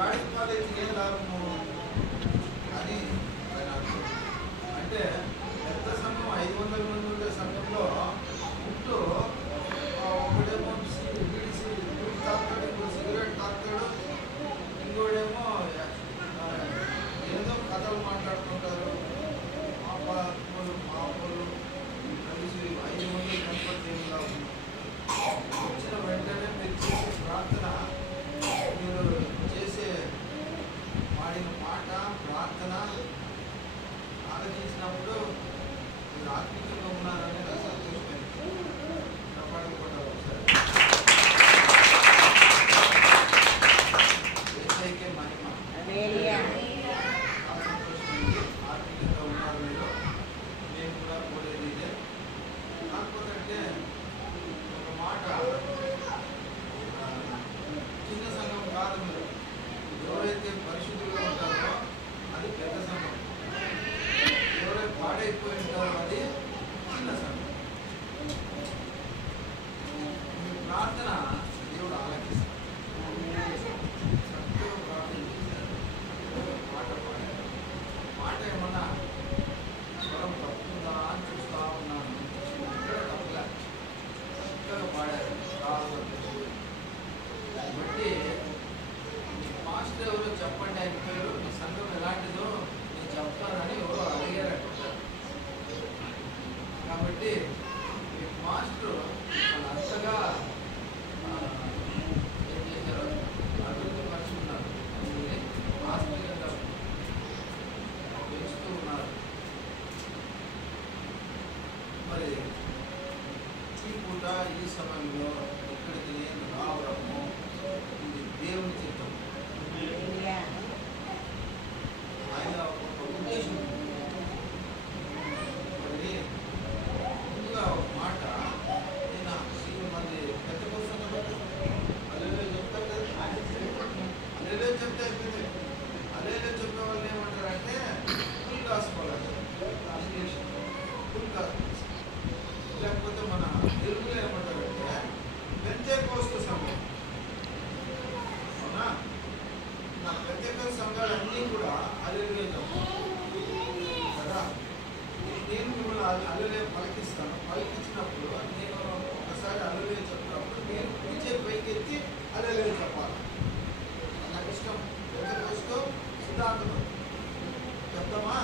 గాడి పాలైతే ఏం లాభము అని ఆయన అర్థం. అంటే పెద్ద సంఘం 500 మంది ఉండే సంఘంలో ఉంటూ ఒకడేమో బీడీసీ తాగుతాడు, ఇంకో సిగరెట్ తాగుతాడు, ఇంకోడేమో ఏదో కథలు మాట్లాడుతుంటారు. మాపలు కలిసి 5 మంది కనపడితే వచ్చిన వెంటనే మీరు చేసే ప్రార్థన, మీరు చేసే పాడిన మాట ప్రార్థన ఆలోచించినప్పుడు మీరు ఆత్మీయంగా ఉన్నారనే సంతోషమైంది. కాపాడుకుంటా ఒకసారి ఏసైకే మహిమ. సంతోషమైంది. ఆత్మీయంగా ఉన్నారు మీరు. మేము కూడా కోరేది ఇదే. కాకపోతే అంటే ఒక మాట, చిన్న సంఘం కాదు. మీరు ఎవరైతే పరిశుద్ధులుగా ఉంటారో అది పెద్ద సంఘం, ఎవరైతే పాడైపోయి ఉంటారో అది చిన్న సంఘం. మీ ప్రార్థన దేవుడు ఆలకిస్తాడు. చక్కగా ప్రార్థన చేశారు, పాట పాడారు. మాట ఏమన్నా స్వరం తప్పుతుందా అని చూస్తూ ఉన్నాను. ఇక్కడ తప్పులే, చక్కగా పాడారు. దాన్ని బట్టి మీ మాస్టర్ ఎవరో చెప్పండి, ఆయన పేరు, మీ సంఘం ఎలాంటిదో నేను చెప్తానని ఎవరో అడిగారంట. కాబట్టి మీ మాస్టర్ వాళ్ళు అంతగా ఏం చేశారో అభివృద్ధి పరుచుకున్నారు, ఆస్తికంగా పెంచుతూ ఉన్నారు. మరి ఈ పూట ఈ సమయంలో ఇక్కడికి నేను రావడము ఇది దేవుని చిత్తం. ఆయన ఒక ఉద్దేశం. మరి ముందుగా ఒక మాట, నేను మంది పెద్ద కోసం అల్లెలో చెప్తారు కదా, అల్లెలో చెప్తే అయిపోతే అల్లెలో చెప్పే వాళ్ళు ఏమంటారంటే ఫుల్ గాస్పెల్ అంటారు, ఫుల్ గాస్పెల్. లేకపోతే మన తెలుగులో ఏమంటారంటే పెంతెకోస్తు సంఘం. అవునా? నా పెంతెకోస్తు సంఘాలన్నీ కూడా హల్లెలూయా కదా. నేను మిమ్మల్ని హల్లెలూయా పలికిస్తాను. పలికించినప్పుడు నేను ఒకసారి హల్లెలూయా చెప్పినప్పుడు నేను పిలిచే పైకెత్తి హల్లెలూయా చెప్పాలి. నాకు ఇష్టం. పెంతెకోస్తు సిద్ధాంతం చెప్తామా?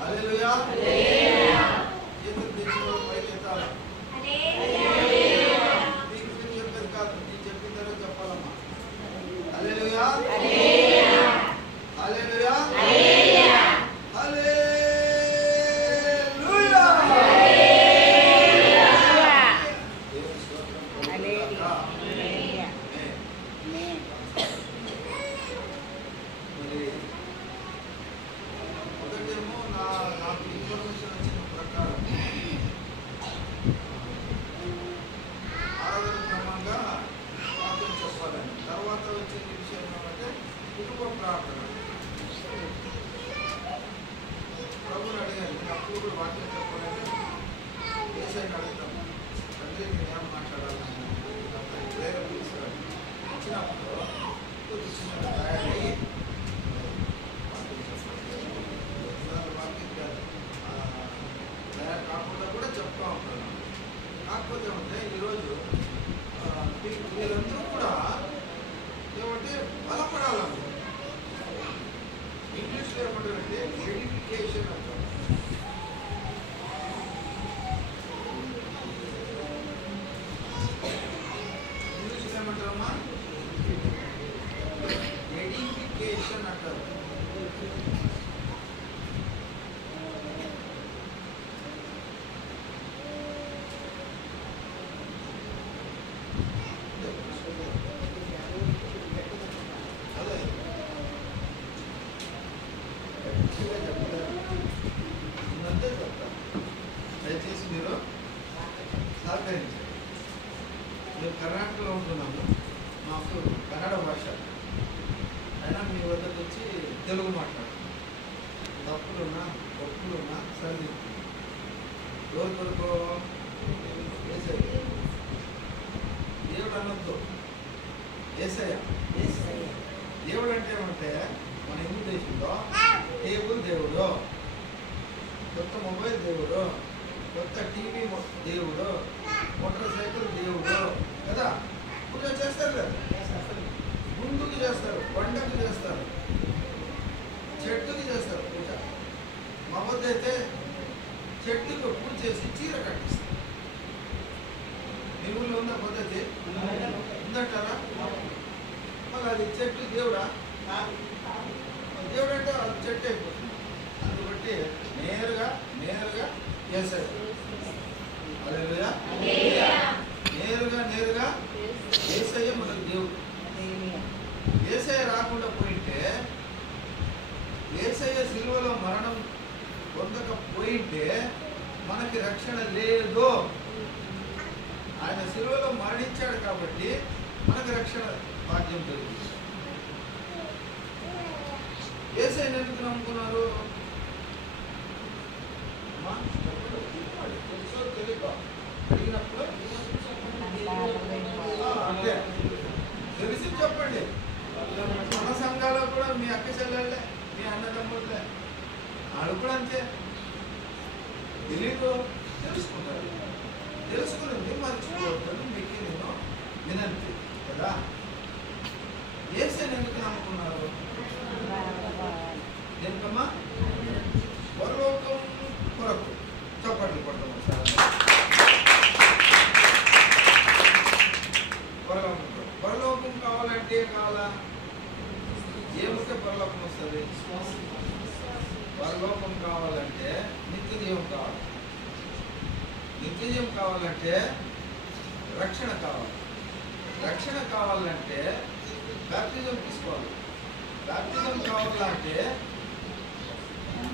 హల్లెలూయా. చేతులు తెచ్చిన పైకెత్తాలి. నీకు నేను చెప్పేది కాదు, నేను చెప్పిన తర్వాత చెప్పాలమ్మా. హల్లెలూయా, హల్లెలూయా, హల్లెలూయా. దేవుని స్తోత్రం. మరి ఒకటేమో నాకు ఇన్ఫర్మేషన్ వచ్చిన ప్రకారం ఆరాధన క్రమంగా ప్రార్థన చెప్పాలని. తర్వాత వచ్చిన విషయం ఏమంటే కుటుంబ ప్రార్థన. ప్రభుని అడిగాను, నేను అప్పుడు కూడా వాక్యం చెప్పాలంటే ఏసైని అడుగుతాం, అంటే నేను ఏం మాట్లాడాలని వేరే పిలుస్తాను. వచ్చినప్పుడు కొద్ది చిన్నగా తయారయ్యి వాక్యం చెప్పాలి. వాక్యం తయారు కాకుండా కూడా చెప్తా ఉంటాను. కాకపోతే ఏమంటే ఈరోజు మీరందరూ కూడా ఏమంటే బలపడాలంటే ఇంగ్లీష్లో ఏమంటారంటే ఎడిఫికేషన్ అంటారు. ఇంగ్లీష్లో ఏమంటారమ్మా? ఎడిఫికేషన్ అంటారు. దయచేసి మీరు సహకరించండి. మేము కర్ణాటకలో ఉంటున్నాము, మాకు కన్నడ భాష అయినా మీ వద్దకు వచ్చి తెలుగు మాట్లాడుతున్నాం. తప్పులున్నా ఒప్పులున్నా సరిదిద్దు. ఎవరు కొరకు ఏసయ్య, దేవుడు అనొద్దు, ఏసయ్య. దేవుడు అంటే ఏమంటే మన హిందూ దేశంలో టేబుల్ దేవుడు, కొత్త మొబైల్ దేవుడు, కొత్త టీవీ దేవుడు, మోటార్ సైకిల్ దేవుడు కదా. పూజ చేస్తారు కదా, ముందుకు చేస్తారు, బండకు చేస్తారు, చెట్టుకి చేస్తారు పూజ. మా వద్ద అయితే చెట్టుకు పూజ చేసి చీర కట్టిస్తారు. మీ ఊళ్ళో ఉందా పద్ధతి? ఉందంటారా? మళ్ళీ అది చెట్టు దేవుడా? దేవుడు అంటే అది చెట్టు అయిపోతుంది. అందుబట్టి నేరుగా యేసయ్య, హల్లెలూయా, నేరుగా యేసయ్య మనకు దేవుడు. యేసయ్య రాకుండా పోయింటే, యేసయ్య సిలువలో మరణం పొందకపోయింటే మనకి రక్షణ లేదు. ఆయన సిలువలో మరణించాడు కాబట్టి మనకు రక్షణ భాగ్యం దొరికింది. యేసయ్యను ఎందుకు నమ్ముకున్నారు? తెలుసో తెలియక అడిగినప్పుడు అంటే తెలిసి చెప్పండి. మన సంఘాల్లో కూడా మీ అక్క చెల్లెళ్ళే, మీ అన్నదమ్ముళ్ళే, వాళ్ళు కూడా అంతే. తెలియదు, తెలుసుకుంటారు. తెలుసుకున్నది మర్చిపోవద్దని మీకు నేను వినంతి కదా. యేసయ్యను ఎందుకు నమ్ముకున్నారు? ఎందుకమ్మా? పరలోకం కొరకు. చప్పట్లు కొట్టము సార్. పరలోకం కావాలంటే కావాలా? ఏముంటే పరలోకం వస్తుంది? పరలోకం కావాలంటే నిత్యజీవం కావాలి. నిత్యజీవం కావాలంటే రక్షణ కావాలి. రక్షణ కావాలంటే బాప్టిజం తీసుకోవాలి. బాప్టిజం కావాలంటే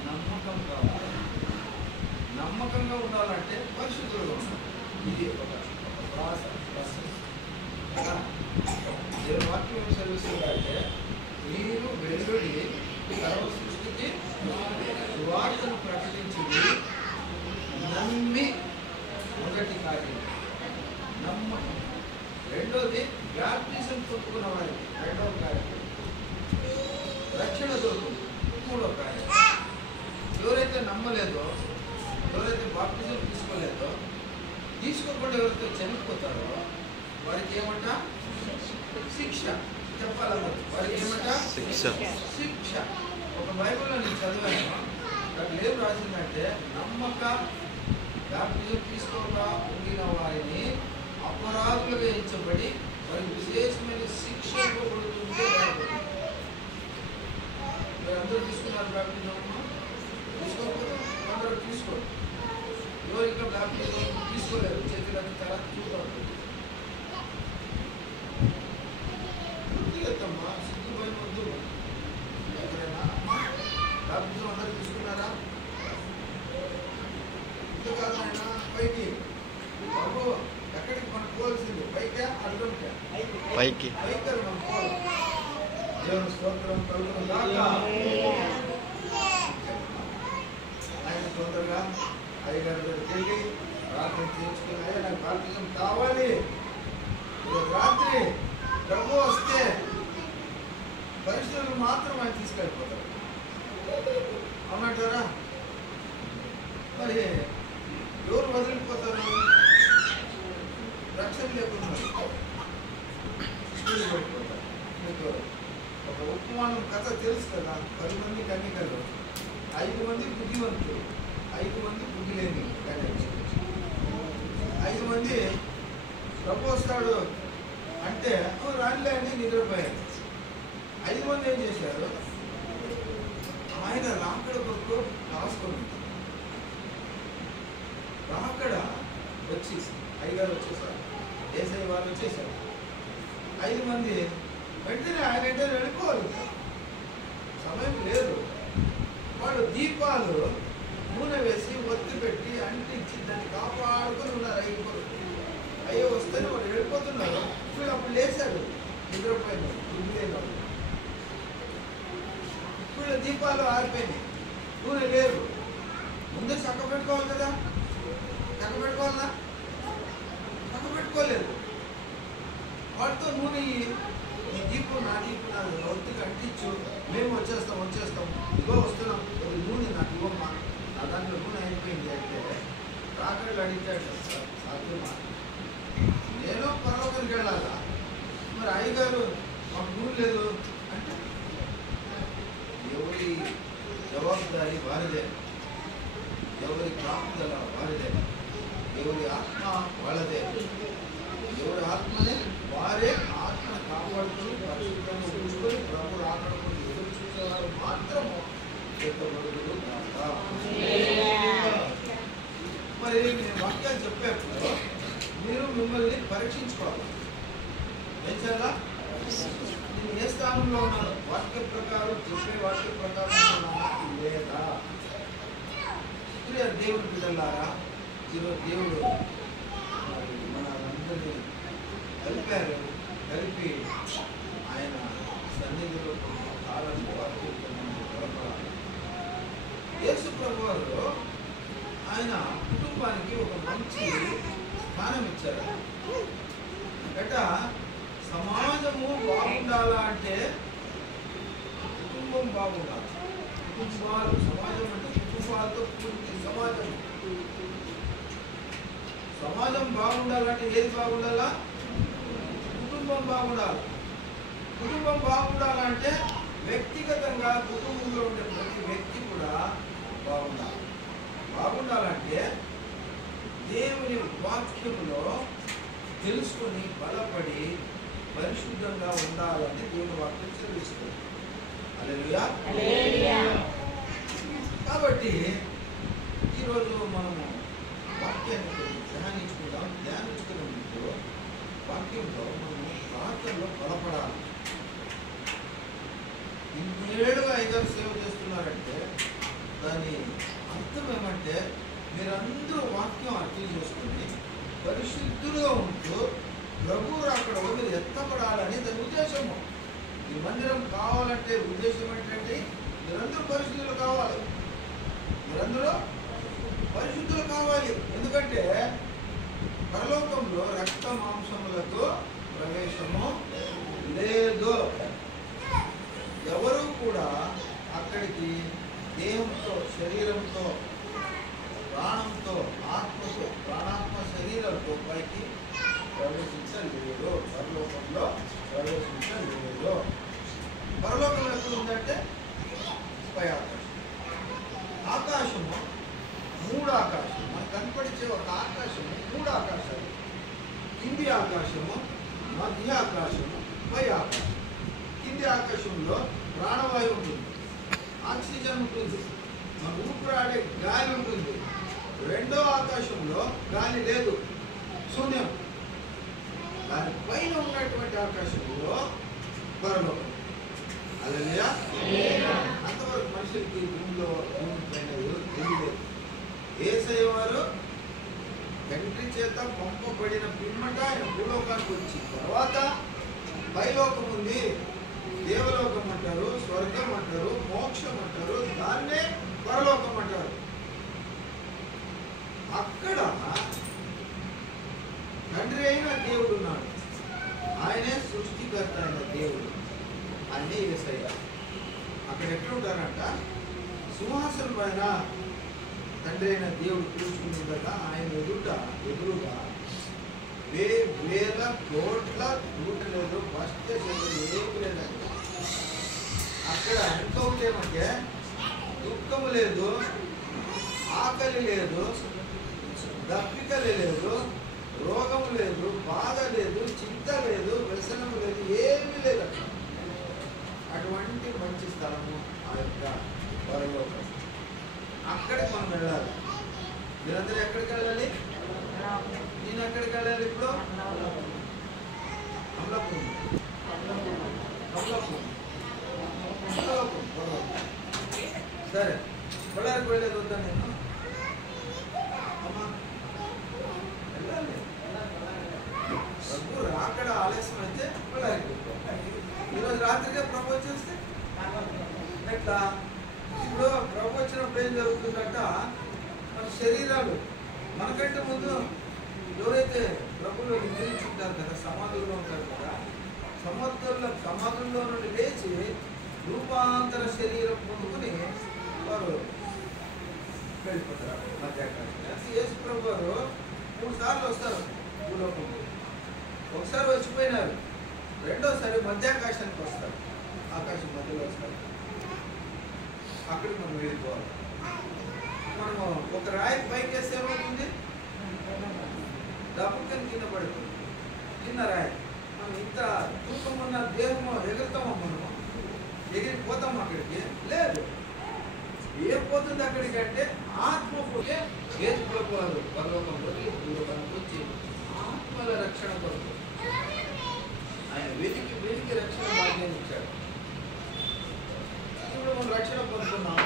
నమ్మకం కావాలి. నమ్మకంగా ఉండాలంటే పరిశుద్ధులుగా ఉండాలి. ఇది ఒక ప్రాసెస్. దేవుని వాక్యం ఏం చదివిస్తుందంటే, మీరు వెలువడి సర్వ సృష్టికి సువార్తను ప్రకటించింది నమ్మి. మొదటి కార్యం నమ్మకం. రెండోది బాప్టిజం పొందుకున్న వారికి రెండవ కార్యం. రక్షణ దొరుకుతుంది మూడో కార్యం. ఎవరైతే నమ్మలేదో, ఎవరైతే బాప్టిజం తీసుకోలేదో, తీసుకోకుండా ఎవరైతే చనిపోతారో వారికి ఏమంట? శిక్ష. చెప్పాలన్నారు వారికి ఏమంట? శిక్ష. ఒక బైబిల్లో నేను చదివాను, అక్కడ ఏం రాసిందంటే, నమ్మక బాప్టిజం తీసుకోగా ఉండిన వారిని అపరాధులుగా ఎంచబడి వారికి విశేషమైన శిక్ష ఇవ్వబడుతుంటే అందరూ తీసుకున్నారు బాప్టిజం. తీసుకోకపోతే అందరూ తీసుకోండి. ఎవరు ఇంకా బాప్టిజం తీసుకోలేరు చేతులకు తర్వాత చూపడుతుంది. వృత్తిగతమ్మా సిగ్గుపైన వద్దు. ఎక్కడైనా బాప్టిజం అందరూ తీసుకున్నారా? ఇంతకాదైనా పైకి బాబు ఎక్కడికి మనం పోవాల్సింది? పైకా అడ్డంకా? పైకి మనం పోవాలి. దేవుని స్తోత్రం కలుగును గాక. ఆయన తొందరగా అయ్యగారి దగ్గరికి వెళ్ళి ప్రార్థన చేయించుకుని, అయ్యా నాకు బాప్టిజం కావాలి, రాత్రి ప్రభు వస్తే పరిశుద్ధులు మాత్రం ఆయన తీసుకెళ్ళిపోతారు. అవునంటారా? మరి ఎవరు వదిలిపోతారు? రక్షణ లేకుండా పడిపోతారు. మీకు ఒక ఉపమానం కథ తెలుసు కదా. 10 మంది కన్యకలు, 5 మంది బుద్ధివంతులు, 5 మంది బుద్ధి లేని కన్యకలు. 5 మంది ప్రభు వస్తాడు అంటే రానిలే అని నిద్రపోయారు. 5 మంది ఏం చేశారు? ఆయన రాకడ కొరకు రాసుకొని రాకడ వచ్చేసి అయ్యగారు వచ్చేసారు, యేసయ్య వాళ్ళు వచ్చేసారు. 5 మంది వెంటనే ఆయన అంటే వెళ్ళిపోవాలి, సమయం లేదు. వాళ్ళు దీపాలు నూనె వేసి ఒత్తి పెట్టి అంటించి దాన్ని కాపాడుకొని ఉన్నారు. 5 అయ్యో వస్తేనే వాళ్ళు వెళ్ళిపోతున్నారు. వీళ్ళు అప్పుడు లేచారు, నిద్రపోయిన వాళ్ళు. ఇప్పుడు దీపాలు ఆరిపోయినాయి, నూనె లేదు. ముందే చక్క పెట్టుకోవాలి కదా. చక్క పెట్టుకోవాలా? చక్క పెట్టుకోలేదు. వాటితో నూనె నీ దీపు నా దీపు నా ఒత్తికి అంటించు, మేము వచ్చేస్తాం ఇగో వస్తున్నాం, అది నూనె నాకు ఇవ్వమ్మా, నా దాంట్లో నూనె అయిపోయింది అంటే రాకళ్ళు అడిగాడు సాధ్యమా? నేను పర్వతానికి వెళ్ళాలా, మరి అయ్యగారు మాకు నూనె లేదు అంటే ఎవరి జవాబుదారి వారిదే, ఎవరి కాపుదల వారిదే, ఎవరి ఆత్మ వాళ్ళదే. ఎవరి ఆత్మనే వారే ఆత్మ కాపాడుకొని పరిశుభ్రంగా ఉంచుకొని ప్రభు రాకడకు ఎదురు చూసేవారు మాత్రము చెప్పబడుదురు కాక. మరి నేను వాక్యాలు చెప్పేప్పుడు మీరు మిమ్మల్ని పరీక్షించుకోవాలి. ఏం చేయాలా? నేను ఏ స్థానంలో ఉన్నాను, వాక్య ప్రకారం చెప్పే వాక్య ప్రకారం ఉన్నానా లేదా? దేవుడి బిడ్డలారా, ఈరోజు దేవుడు మనందరినీ కలిపి ఆయన సన్నిధిలో కాలంలో వాక్యం కలపాలి. యేసు ప్రభు వారు ఆయన కుటుంబానికి ఒక మంచి స్థానం ఇచ్చారు. గట సమాజము బాగుండాలా అంటే కుటుంబం బాగుండాలి. కుటుంబాలు, సమాజం అంటే కుటుంబాలతో పూర్తి సమాజం. సమాజం బాగుండాలంటే ఏది బాగుండాలా? కుటుంబం బాగుండాలి. కుటుంబం బాగుండాలంటే వ్యక్తిగతంగా కుటుంబంలో ఉండే ప్రతి వ్యక్తి కూడా బాగుండాలి. బాగుండాలంటే దేవుని వాక్యంలో తెలుసుకొని బలపడి పరిశుద్ధంగా ఉండాలని దేవుని వాక్యం సెలవిస్తుంది. హల్లెలూయా. కాబట్టి ఈరోజు మనము వాక్యాన్ని ధ్యానించుకునే ముందు వాక్యంలో మనము ప్రార్థనలో బలపడాలి. ఇన్నేళ్ళుగా అయ్యగారు సేవ చేస్తున్నారంటే దాని అర్థం ఏమంటే మీరందరూ వాక్యం అర్థం చేసుకుని పరిశుద్ధులుగా ఉంటూ ప్రభు రాకడలో మీరు ఎత్తపడాలని దాని ఉద్దేశము. ఈ మందిరం కావాలంటే ఉద్దేశం ఏంటంటే మీరందరూ పరిశుద్ధులు కావాలి. మీరందరూ పరిశుద్ధులు కావాలి. ఎందుకంటే పరలోకంలో రక్త మాంసములకు ప్రవేశము లేదు. ఎవరు కూడా అక్కడికి దేహంతో, శరీరంతో, ప్రాణంతో, ఆత్మతో, ప్రాణాత్మ శరీరంతో పైకి ప్రవేశించలేదు. పరలోకంలో ప్రవేశించలేదు. పరలోకం ఎప్పుడు ఉందంటే పై ఆకాశం. ఆకాశము మూడు ఆకాశం మనకు కనపడిచే ఒక ఆకాశము, మూడు ఆకాశాలు. కింది ఆకాశము, మధ్య ఆకాశము, పై ఆకాశం. కింది ఆకాశంలో ప్రాణవాయువు ఉంటుంది, ఆక్సిజన్ ఉంటుంది, మన ఊపిరాడే గాలి ఉంటుంది. రెండో ఆకాశంలో గాలి లేదు, శూన్యం. దాని పైన ఉన్నటువంటి ఆకాశంలో పరలోకం. హల్లెలూయా. అంతవరకు మనుషులకి భూమిలో భూమి పైన తెలియలేదు. యేసయ్య వారు తండ్రి చేత పంపబడిన పిమ్మట ఆయన భూలోకానికి వచ్చిన తర్వాత పైలోకం ఉంది, దేవలోకం అంటారు, స్వర్గం అంటారు, మోక్షం అంటారు, దాన్నే పరలోకం అంటారు. అక్కడ తండ్రి అయిన దేవుడు ఉన్నాడు, ఆయనే సృష్టికర్త అయిన దేవుడు, అన్నీ యేసయ్య. అక్కడ ఎట్లుంటారంట, సింహాసనం పైన తండ్రి అయిన దేవుడు కూర్చుని ఉండగా ఆయన ఎదురుగా వేల కోట్ల దూటలేదు, వస్తే ఏమి లేదండి. అక్కడ ఇంకొకటి ఏమంటే దుఃఖము లేదు, ఆకలి లేదు, దప్పిక లేదు, రోగం లేదు, బాధ లేదు, చింత లేదు, వ్యసనం లేదు, ఏమీ లేదు. అటువంటి మంచి స్థలము ఆ యొక్క పరలోకం. అక్కడికి మనం వెళ్ళాలి. మీరందరూ ఎక్కడికి వెళ్ళాలి? నేను ఎక్కడికి వెళ్ళాలి ఇప్పుడు? అమలాపూర్. సరే, బళ్ళారికి వెళ్ళేది వద్దా నేను? అమ్మా వెళ్ళాలి. డబ్బు రాకడ ఆలస్యం అయితే బళ్ళారికి. ఈరోజు రాత్రిగా ప్రపోజ్ చేస్తే ఎట్లా? ఇప్పుడు ప్రభు వచ్చినప్పుడు ఏం జరుగుతుందంట, మన శరీరాలు మనకంటే ముందు ఎవరైతే ప్రభులో నిద్రించుంటారు కదా, సమాధుల్లో ఉంటారు కదా, సమాధుల్లో నుండి లేచి రూపాంతర శరీరం పొందుకుని వారు వెళ్ళిపోతారు మధ్యాకాశం. యేసు ప్రభు వారు 3 సార్లు వస్తారు భూలోకం. ఒకసారి వచ్చిపోయినారు, రెండోసారి మధ్యాకాశానికి వస్తారు, ఆకాశం మధ్యలో వస్తారు. అక్కడికి మనం వెళ్ళిపోవాలి. మనము ఒక రాయి పైకి వేస్తే ఏమవుతుంది? దప్పుకొని కింద పడుతుంది. చిన్న రాయి. మనం ఇంత తూకం ఉన్న దేహము ఎగురుతామో మనము, ఎగిరిపోతాము అక్కడికి? లేదు. ఏం పోతుంది అక్కడికి అంటే ఆత్మ పోతే యేసు ప్రభు వారు పరలోకంలోకి భూలోకానికి వచ్చి ఆత్మల రక్షణ కొరకు ఆయన వెతికి రక్షణ భాగ్యాన్ని ఇచ్చాడు. ఇప్పుడు మనం రక్షణ పొందుతున్నాం.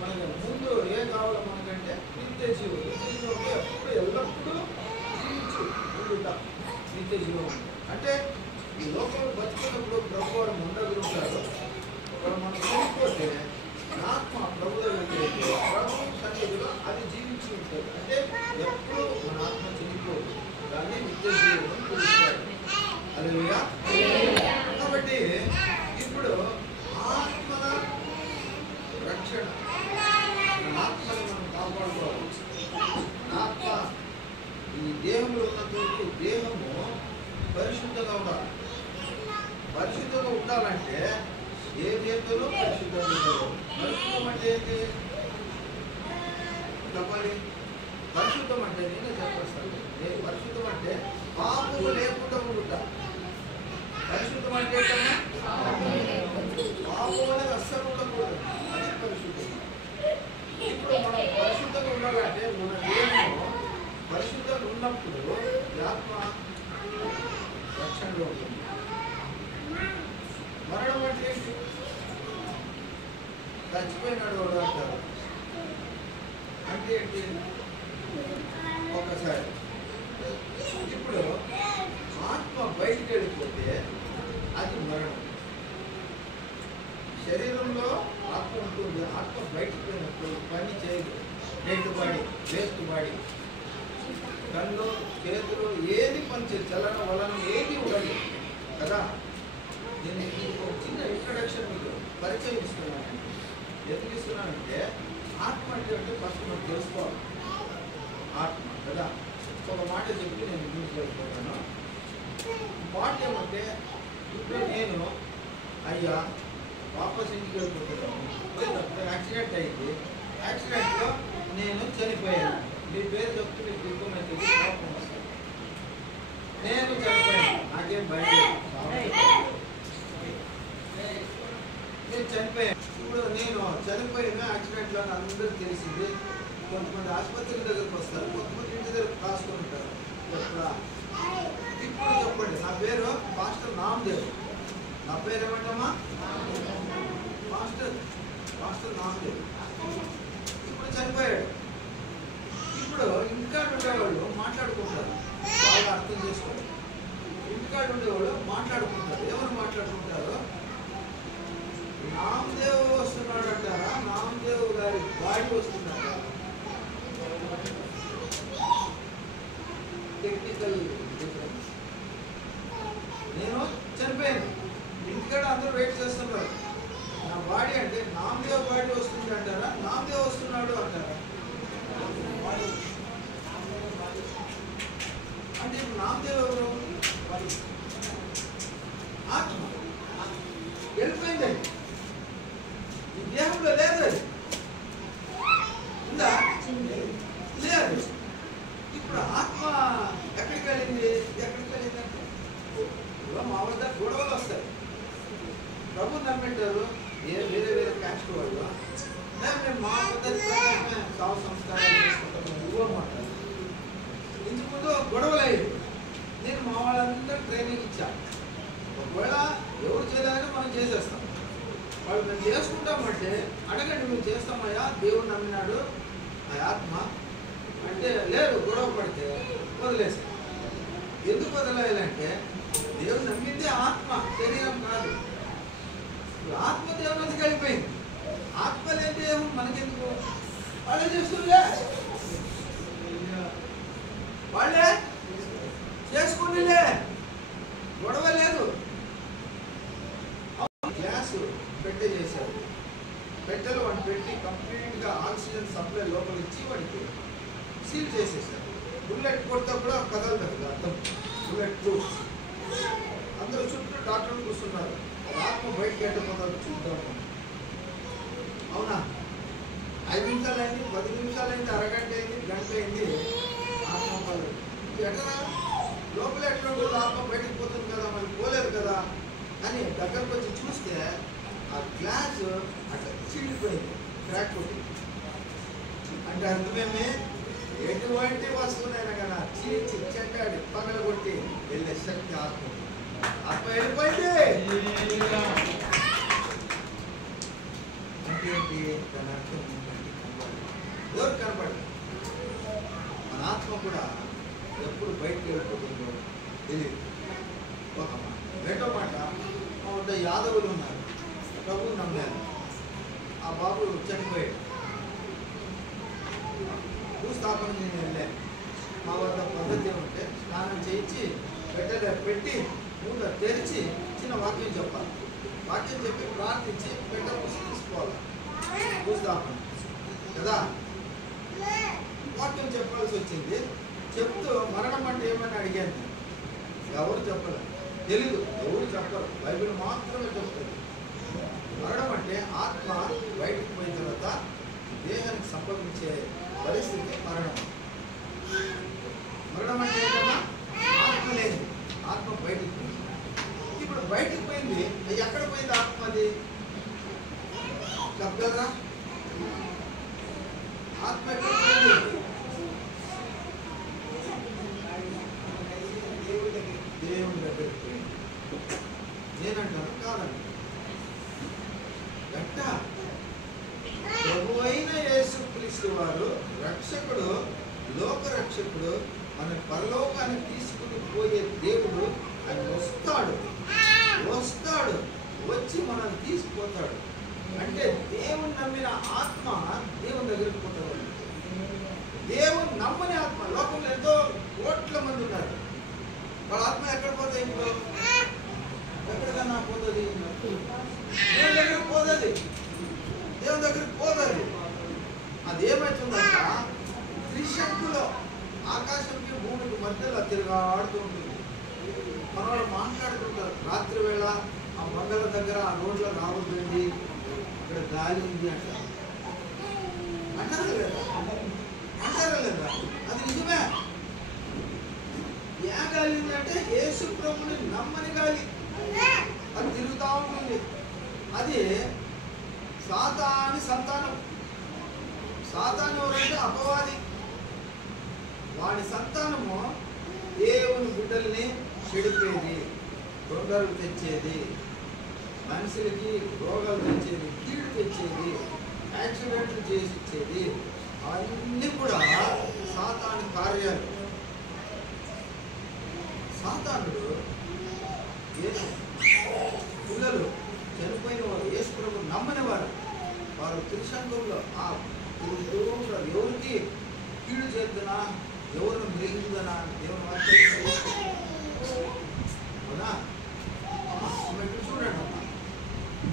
మనకు ముందు ఏం కావాలో మనకంటే నిత్య జీవం. ఎప్పుడు ఎల్లప్పుడూ జీవించు ఉండుట నిత్య జీవం. అంటే ఈ లోకంలో బతుకున్నప్పుడు ప్రభు వారు ఉండగలుగుతారు. ఒకవేళ మనం చనిపోతే ఆత్మ ప్రభులో వెళ్ళిపోతే ప్రభు సన్నిధిలో అది జీవించి ఉంటుంది. అంటే ఎప్పుడు మన ఆత్మ చనిపోదు, దాన్ని నిత్య జీవం పిలుస్తాడు. హల్లెలూయా. కాబట్టి ఇప్పుడు ఆత్మల రక్షణ, ఆత్మని మనం కాపాడుకోవాలి. ఆత్మ ఈ దేహంలో ఉన్నటువంటి దేహము పరిశుద్ధంగా ఉండాలి. పరిశుద్ధంగా ఉండాలంటే ఏ దేంతో పరిశుద్ధంగా ఉండదు. పరిశుద్ధం అంటే ఏంటి చెప్పాలి? పరిశుద్ధం అంటే నేనే చెప్పేస్తాను. పరిశుద్ధం అంటే పాపము లేకుండా ఉండుట. పరిశుద్ధం అంటే పాపం అనేది అస్సలు ఉండకూడదు. అది పరిశుద్ధం. ఇప్పుడు మనం పరిశుద్ధంగా ఉండాలంటే మన దేహము పరిశుద్ధంగా ఉన్నప్పుడు ఆత్మ రక్షణలో ఉంటుంది. మరణం అంటే ఏంటి? చచ్చిపోయినాడు వాడు అంటారు. అంటే ఏంటి? ఒకసారి ఇప్పుడు ఆత్మ బయటికి వెళ్ళిపోతే అది మరణం. శరీరంలో ఆత్మ ఉంటుంది, ఆత్మ బయటికి పోయినప్పుడు పని చేయదు. డెడ్ బాడీ, వేస్ట్ బాడీ, కళ్ళు చేతులు ఏది పని చేయదు, చలన వలన ఏది ఉండదు కదా. నేను మీకు ఒక చిన్న ఇంట్రడక్షన్ మీకు పరిచయం ఇస్తున్నాను. ఎందుకు ఇస్తున్నానంటే ఆత్మ అంటే ఫస్ట్ మనం తెలుసుకోవాలి. ఆత్మ కదా. ఒక మాట చెప్పి నేను ముందుకు వెళ్ళిపోతాను. మాట ఏమంటే ఇప్పుడు నేను అయ్యా వాపస్ ఇంటికి వెళ్ళిపోతున్నాను. యాక్సిడెంట్ అయింది. యాక్సిడెంట్లో నేను చనిపోయాను. మీ పేరు చెప్తే మీకు దుఃఖమైతే కోపం వస్తుంది. నేను చనిపోయాను, నాకేం భయం లేదు. నేను చనిపోయాను. ఇప్పుడు నేను చనిపోయిన యాక్సిడెంట్లో అందరికీ తెలిసింది. కొంతమంది ఆసుపత్రి దగ్గరకు వస్తారు, కొంతమంది ఇంటి దగ్గర రాసుకొని ఉంటారు. ఇప్పుడు చెప్పండి, నా పేరు పాస్టర్ నామదేవ్. నా పేరు ఏమంటామా? పాస్టర్ నామదేవ్. ఇప్పుడు చనిపోయాడు. ఇప్పుడు ఇంటికాడ ఉండేవాళ్ళు మాట్లాడుకుంటారు. బాగా అర్థం చేసుకోండి. ఇంటికాడ ఉండేవాళ్ళు మాట్లాడుకుంటారు. ఎవరు మాట్లాడుకుంటారు? నామదేవ్ వస్తున్నాడు అంటారా, నామదేవ్ గారి బాడీ వస్తున్నాడు? Technical difference. నేను చనిపోయాను, ఇంటికాడ అందరూ వెయిట్ చేస్తున్నారు. నా బాడీ అంటే నామదేవ్ బాడీ వస్తుంది అంటారా, నామదేవ్ వస్తున్నాడు అంటారా? అంటే ఇప్పుడు నామదేవ్ ఎవరు? ఆత్మ వెళ్ళిపోయిందండి. ఈ దేహంలో లేదు, అది ఉందా? లేదు. ఇప్పుడు ఆత్మ ఎక్కడికి వెళ్ళింది? ఎక్కడికి వెళ్ళిందంటే మా వద్ద గొడవలు వస్తాయి. ప్రభు నమ్మింటారు వేరే వేరే క్యాస్ట్ వాళ్ళు. మేము మా పద్ధతి సాగు సంస్కారాలు చేసుకుంటాము ఇవ్వమంటారు. ఇంతకు ముందు గొడవలు అయ్యేది. నేను మా వాళ్ళందరూ ట్రైనింగ్ ఇచ్చాను. ఒకవేళ ఎవరు చేయాలని మనం చేసేస్తాం. వాళ్ళు మేము చేసుకుంటామంటే అడగండి, మేము చేస్తామయ్యా, దేవుడు నమ్మినాడు ఆ ఆత్మ అంటే లేదు. గొడవ పడితే వదిలేస్తాం. ఎందుకు వదిలేయాలంటే దేవుడు నమ్మింది ఆత్మ, శరీరం కాదు. ఆత్మ దేవునికి వెళ్ళిపోయింది. ఆత్మ లేని దేవుడు మనకెందుకు? వాళ్ళే చేస్తుండే, వాళ్ళే చేసుకుంటే గొడవ లేదు. బుల్లెట్ కొడితే కూడా కదలదు అర్థం. Bullet proof. అందరూ చుట్టూ డాక్టర్లు కూర్చున్నారు. ఆత్మ బయటకి ఎట్టపోతారు చూద్దాం. అవునా? 5 నిమిషాలు అయింది, 10 నిమిషాలు అయింది, అరగంట అయింది, గంట అయింది, ఆత్మ పోలేదు. ఎట్లా లోపల ఎట్లా ఉంటుంది? ఆత్మ బయటకు పోతుంది కదా, మరి పోలేదు కదా అని దగ్గరకు వచ్చి చూస్తే ఆ గ్లాస్ అట్లా చీలిపోయింది, క్రాక్ కొట్టి. అంటే అర్థమేమి? ఎటువంటి వస్తువునైనా కదా చీల్చి చెట్టాడి పగలగొట్టి వెళ్ళే శక్తి ఆత్మ. ఆత్మ వెళ్ళిపోయింది అంటే ఏంటి? దాని అర్థం ఎవరు కనపడదు. మన ఆత్మ కూడా ఎప్పుడు బయటకు వెళ్ళిపోతుందో తెలియదు. ఒక మాట. రెండో మాట, మా వద్ద యాదవులు ఉన్నారు, ప్రభువు నమ్మారు. ఆ బాబు చనిపోయాడు. భూస్థాపన నేను వెళ్ళాను. మా వద్ద పద్ధతి ఉంటే స్నానం చేయించి పెట్టి మూత తెరిచి చిన్న వాక్యం చెప్పాలి. వాక్యం చెప్పి ప్రార్థించి పెట్ట తీసుకోవాలి. భూస్థాపన కదా, వాక్యం చెప్పాల్సి వచ్చింది. చెప్తూ మరణం అంటే ఏమని అడిగాను. ఎవరు చెప్పలేదు, తెలీదు, ఎవరు చెప్పరు. బైబిల్ మాత్రమే చెప్తుంది. మరణం అంటే ఆత్మ బయటకు పోయిన తర్వాత దేహానికి సంభవించే పరిస్థితి మరణం. మరణం అంటే ఏంటన్నా? ఆత్మ లేదు, ఆత్మ బయటకు పోయింది. ఇప్పుడు బయటకు పోయింది, ఎక్కడ పోయింది ఆత్మ? అది చెప్పగలరా? ఆత్మ ఎక్కడ పోయింది? దేవుని దగ్గరికి పోయింది. నేనంటాను కాదండి. గట్ట ప్రభువైన యేసుక్రీస్తు వారు రక్షకుడు, లోక రక్షకుడు, మన పరలోకాన్ని తీసుకుని పోయే దేవుడు. ఆయన వస్తాడు వచ్చి మనల్ని తీసుకుపోతాడు. అంటే దేవుని నమ్మిన ఆత్మ దేవుని దగ్గరికి పోతాడు. దేవుని నమ్మని ఆత్మ లోకంలో ఎంతో కోట్ల మంది ఉన్నారు. వాళ్ళ ఆత్మ ఎక్కడ పోతాయి? ఇప్పుడు ఎక్కడికన్నా పోతుంది, దేవుని దగ్గరికి పోతుంది, దేవుని దగ్గరికి పోతుంది. అది ఏమవుతుందంట? త్రిశంకులో ఆకాశంకి భూమికి మధ్యలో తిరగాడుతూ ఉంటుంది. మన వాళ్ళు మాట్లాడుతుంటారు రాత్రి వేళ, ఆ బంగాళ దగ్గర ఆ రోడ్లో రావద్దండి, ఇక్కడ గాలి ఉంది అంటారు. అంటారా లేదా? అది నిజమే. ఏ గాలి ఉంది అంటే యేసు ప్రభుని నమ్మని గాలి. అది తిరుగుతూ ఉంటుంది. అది సాతాని సంతానం. సాతాను ఎవరంటే అపవాది. వాడి సంతానము దేవుని బిడ్డల్ని చెడిపేది, దొంగలు తెచ్చేది, మనుషులకి రోగాలు తెచ్చేది, కీడు తెచ్చేది, యాక్సిడెంట్లు చేసి ఇచ్చేది, అవన్నీ కూడా సాతాను కార్యాలు. సాతానుడు పిల్లలు చనిపోయిన వారు, యేసు ప్రభు నమ్మని వారు త్రిశంకంలో ఎవరికి కీడు చేద్దునా, ఎవరిని మిగిలిందనా దేవుని వాక్యం. అవునా? ఎప్పుడు చూడండి అమ్మా,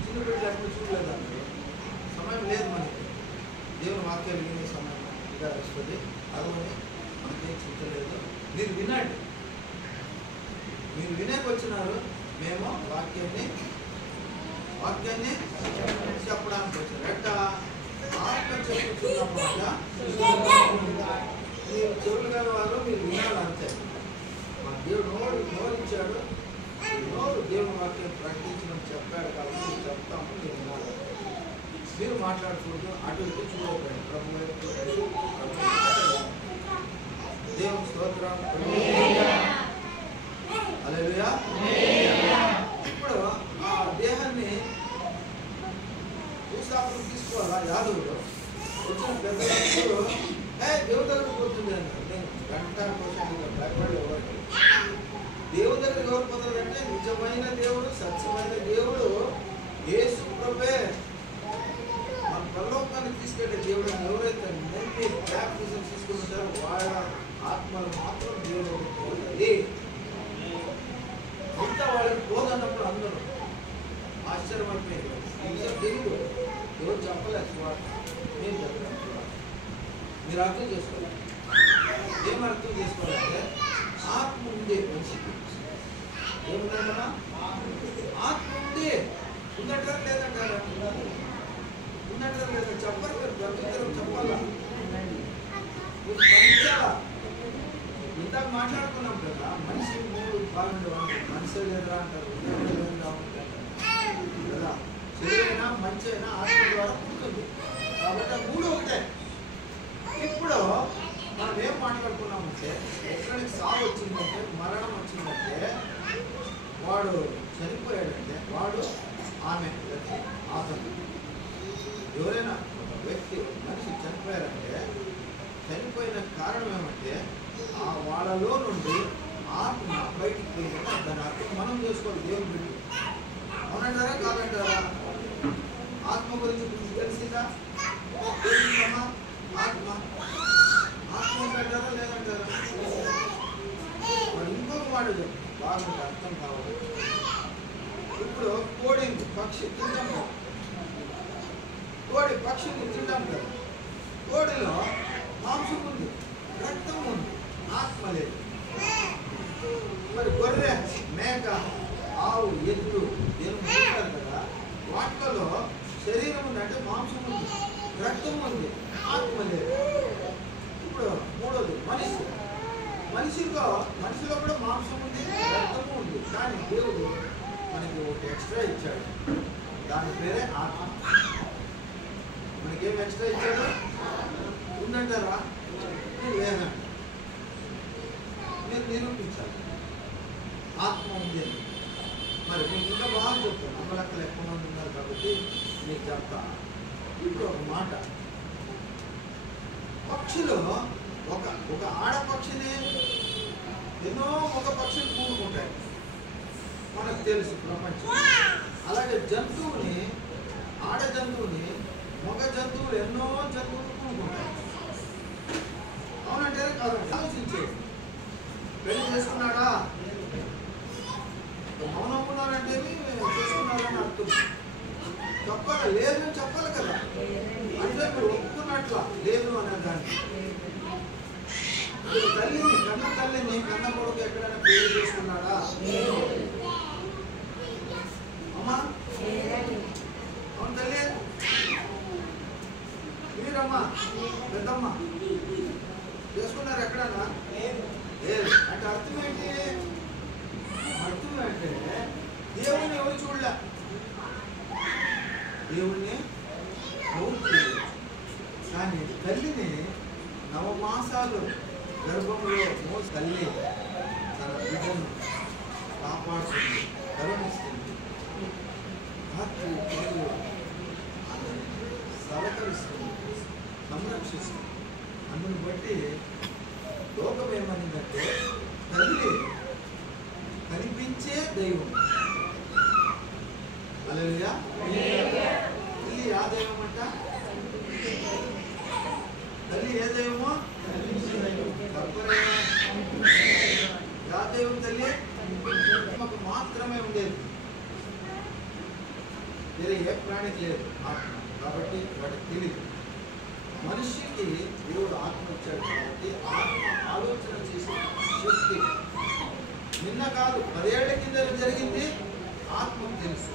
చిన్న బిడ్డలు ఎప్పుడు చూడలేదండి. సమయం లేదు మనకి. దేవుని వాక్యాలు వినే సమయం ఇదా వస్తుంది. అదని మనకేం చింతలేదు. మీరు వినండి. మీరు వినేకి వచ్చినారు. మేము వాక్యాన్ని చెప్పడానికి వచ్చారు. ఎట్ట ఆత్మ చెప్పుతున్నమాట మీరు చెవులు గల వారు మీరు వినాలంతే. మా దేవుడు నోరు ఇచ్చాడు. నోరు దేవుని వాక్యం ప్రకటించడం చెప్పాడు కాబట్టి చెప్తాము, మీరు వినాలి. మీరు మాట్లాడుకుంటూ అటు ఇటు చూడకండి. ప్రభు దేవుని స్తోత్రం. హల్లెలూయా. ఇప్పుడు ఆ దేహాన్ని భూస్థాపన తీసుకోవాలా? యాదవులు వచ్చిన పెద్దలు దేవుడి దగ్గర పోతుంది అన్నారు. నేను గంట కోసం భయపడి ఎవరికి దేవుడి దగ్గర ఎవరు పోతారంటే నిజమైన దేవుడు, సత్యమైన దేవుడు యేసు ప్రభువే. మన పరలోకాన్ని తీసుకెళ్లే దేవుడు ఎవరైతే నమ్మి బాప్టిజం తీసుకుంటారో వాళ్ళ ఆత్మలు మాత్రం దేవుడు పోతుంది. అంతా వాళ్ళకి పోదన్నప్పుడు అందరూ ఆశ్చర్యమైపోయింది. నిజం తెలియదు, ఎవరు చెప్పలేదు. నేను చెప్పాను. మీరు అర్థం చేసుకోవాలి. ఏమర్థం చేసుకోవాలంటే ఆత్మ ఉంది మనిషికి. ఏముందంటారా? ఆత్మ ఉంది. ఉందంటారా లేదంటారా? ఉందంటారా లేదా? చెప్పరు కదా, బ్రతుకుతారు చెప్పాలా, పంచాలా. ఇందాక మాట్లాడుకున్నాం కదా, మనిషి మూడు బాగుండే మనిషి లేదురా అంటారు, కదా. చెడువైనా మంచి అయినా ఆత్మ ద్వారా పుడుతుంది. కాబట్టి ఆ మూడు ఒకటే. ఇప్పుడు మనం ఏం మాట్లాడుకున్నామంటే, ఎక్కడికి సాగు వచ్చిందంటే, మరణం వచ్చిందంటే, వాడు చనిపోయాడంటే వాడు ఆమె అతను ఎవరైనా ఒక వ్యక్తి మనిషి చనిపోయారంటే చనిపోయిన కారణం ఏమంటే ఆ వాళ్ళలో నుండి ఆత్మ బయటికి పోయిందంటే దాని అర్థం మనం చేసుకోవాలి. దేవుని బిడ్డ అవునంటారా కాదంటారా? ఆత్మ గురించి తెలిసిందా? తెలిసిందమ్మా? ఆత్మ ఆత్మ అంటారా లేదంటారా? మరి ఇంకొక మాట చెప్పు, బాగా అర్థం కావాలి. ఇప్పుడు కోడి పక్షి తింటాం కదా, కోడి పక్షిని తింటాం కదా, కోడిలో మాంసం ఉంది, రక్తం ఉంది, ఆత్మ లేదు. మరి గొర్రె, మేక, ఆవు, ఎద్దు ఏమి తింటారు కదా, వాటిలో శరీరం ఉంది, అంటే మాంసం ఉంది, రక్తం ఉంది, ఆత్మ లేదు. ఇప్పుడు మూడోది మనిషి. మనిషిలో కూడా మాంసం ఉంది, రక్తము ఉంది, కానీ దేవుడు మనకి ఒకటి ఎక్స్ట్రా ఇచ్చాడు, దాని పేరే ఆత్మ. మనకేం ఎక్స్ట్రా ఇచ్చాడు? ఉందంటారా? లేదంట. మీరు నిరూపించాలి ఆత్మ ఉంది అని. మరి మీకు ఇంకా బాగా చెప్తాను, అమ్మలక్కలు ఎక్కువ మంది ఉన్నారు కాబట్టి మీకు చెప్తా. ఇప్పుడు ఒక మాట, పక్షులు ఒక ఆడపక్షిని ఎన్నో మగ పక్షులు కూడుకుంటాయి, మనకు తెలుసు ప్రపంచం. అలాగే జంతువుని, ఆడ జంతువుని మగ జంతువులు ఎన్నో జంతువులు కూడుకుంటాయి. అవునంటే కాదు, ఆలోచించేది. పెళ్లి చేసుకున్నాడా? మౌనం ఉన్నారంటే చేసుకున్నారని అర్థం. చెప్పాలి, లేదు చెప్పాలి కదా, అంటే మీరు ఒప్పుకున్నట్ల లేదు అనేదాన్ని. తల్లిని, కన్న కొడుకు ఎక్కడైనా పెళ్లి చేసుకున్నాడా? అమ్మా అవును తల్లి, మీరమ్మా పెద్దమ్మ చేసుకున్నారు ఎక్కడన్నా? అంటే అర్థం ఏంటి? అర్థం అంటే దేవుణ్ణి ఎవరు చూడలే, దేవుణ్ణి ఎవరు చూడలేదు. కానీ తల్లిని నవమాసాలు గర్భంలో మోసి తల్లి తన బిడ్డను కాపాడుతుంది, కరుణిస్తుంది, రాత్రి పగలు సహకరిస్తుంది, సంరక్షిస్తుంది. అందుని బట్టి లోకం ఏమనిందంటే తల్లి కనిపించే దైవం. హల్లెలూయా. తల్లి ఆ దైవం అంట. తల్లి ఏ దైవమో యా దైవం తల్లి మాకు మాత్రమే ఉండేది, వేరే ఏ ప్రాణికి లేదు ఆత్మ. కాబట్టి వాటికి తెలియదు. మనిషికి దేవుడు ఆత్మ ఇచ్చాడు కాబట్టి ఆత్మ ఆలోచన చేసే శక్తి నిన్న కాదు 10 ఏళ్ల కింద జరిగింది ఆత్మకు తెలుసు.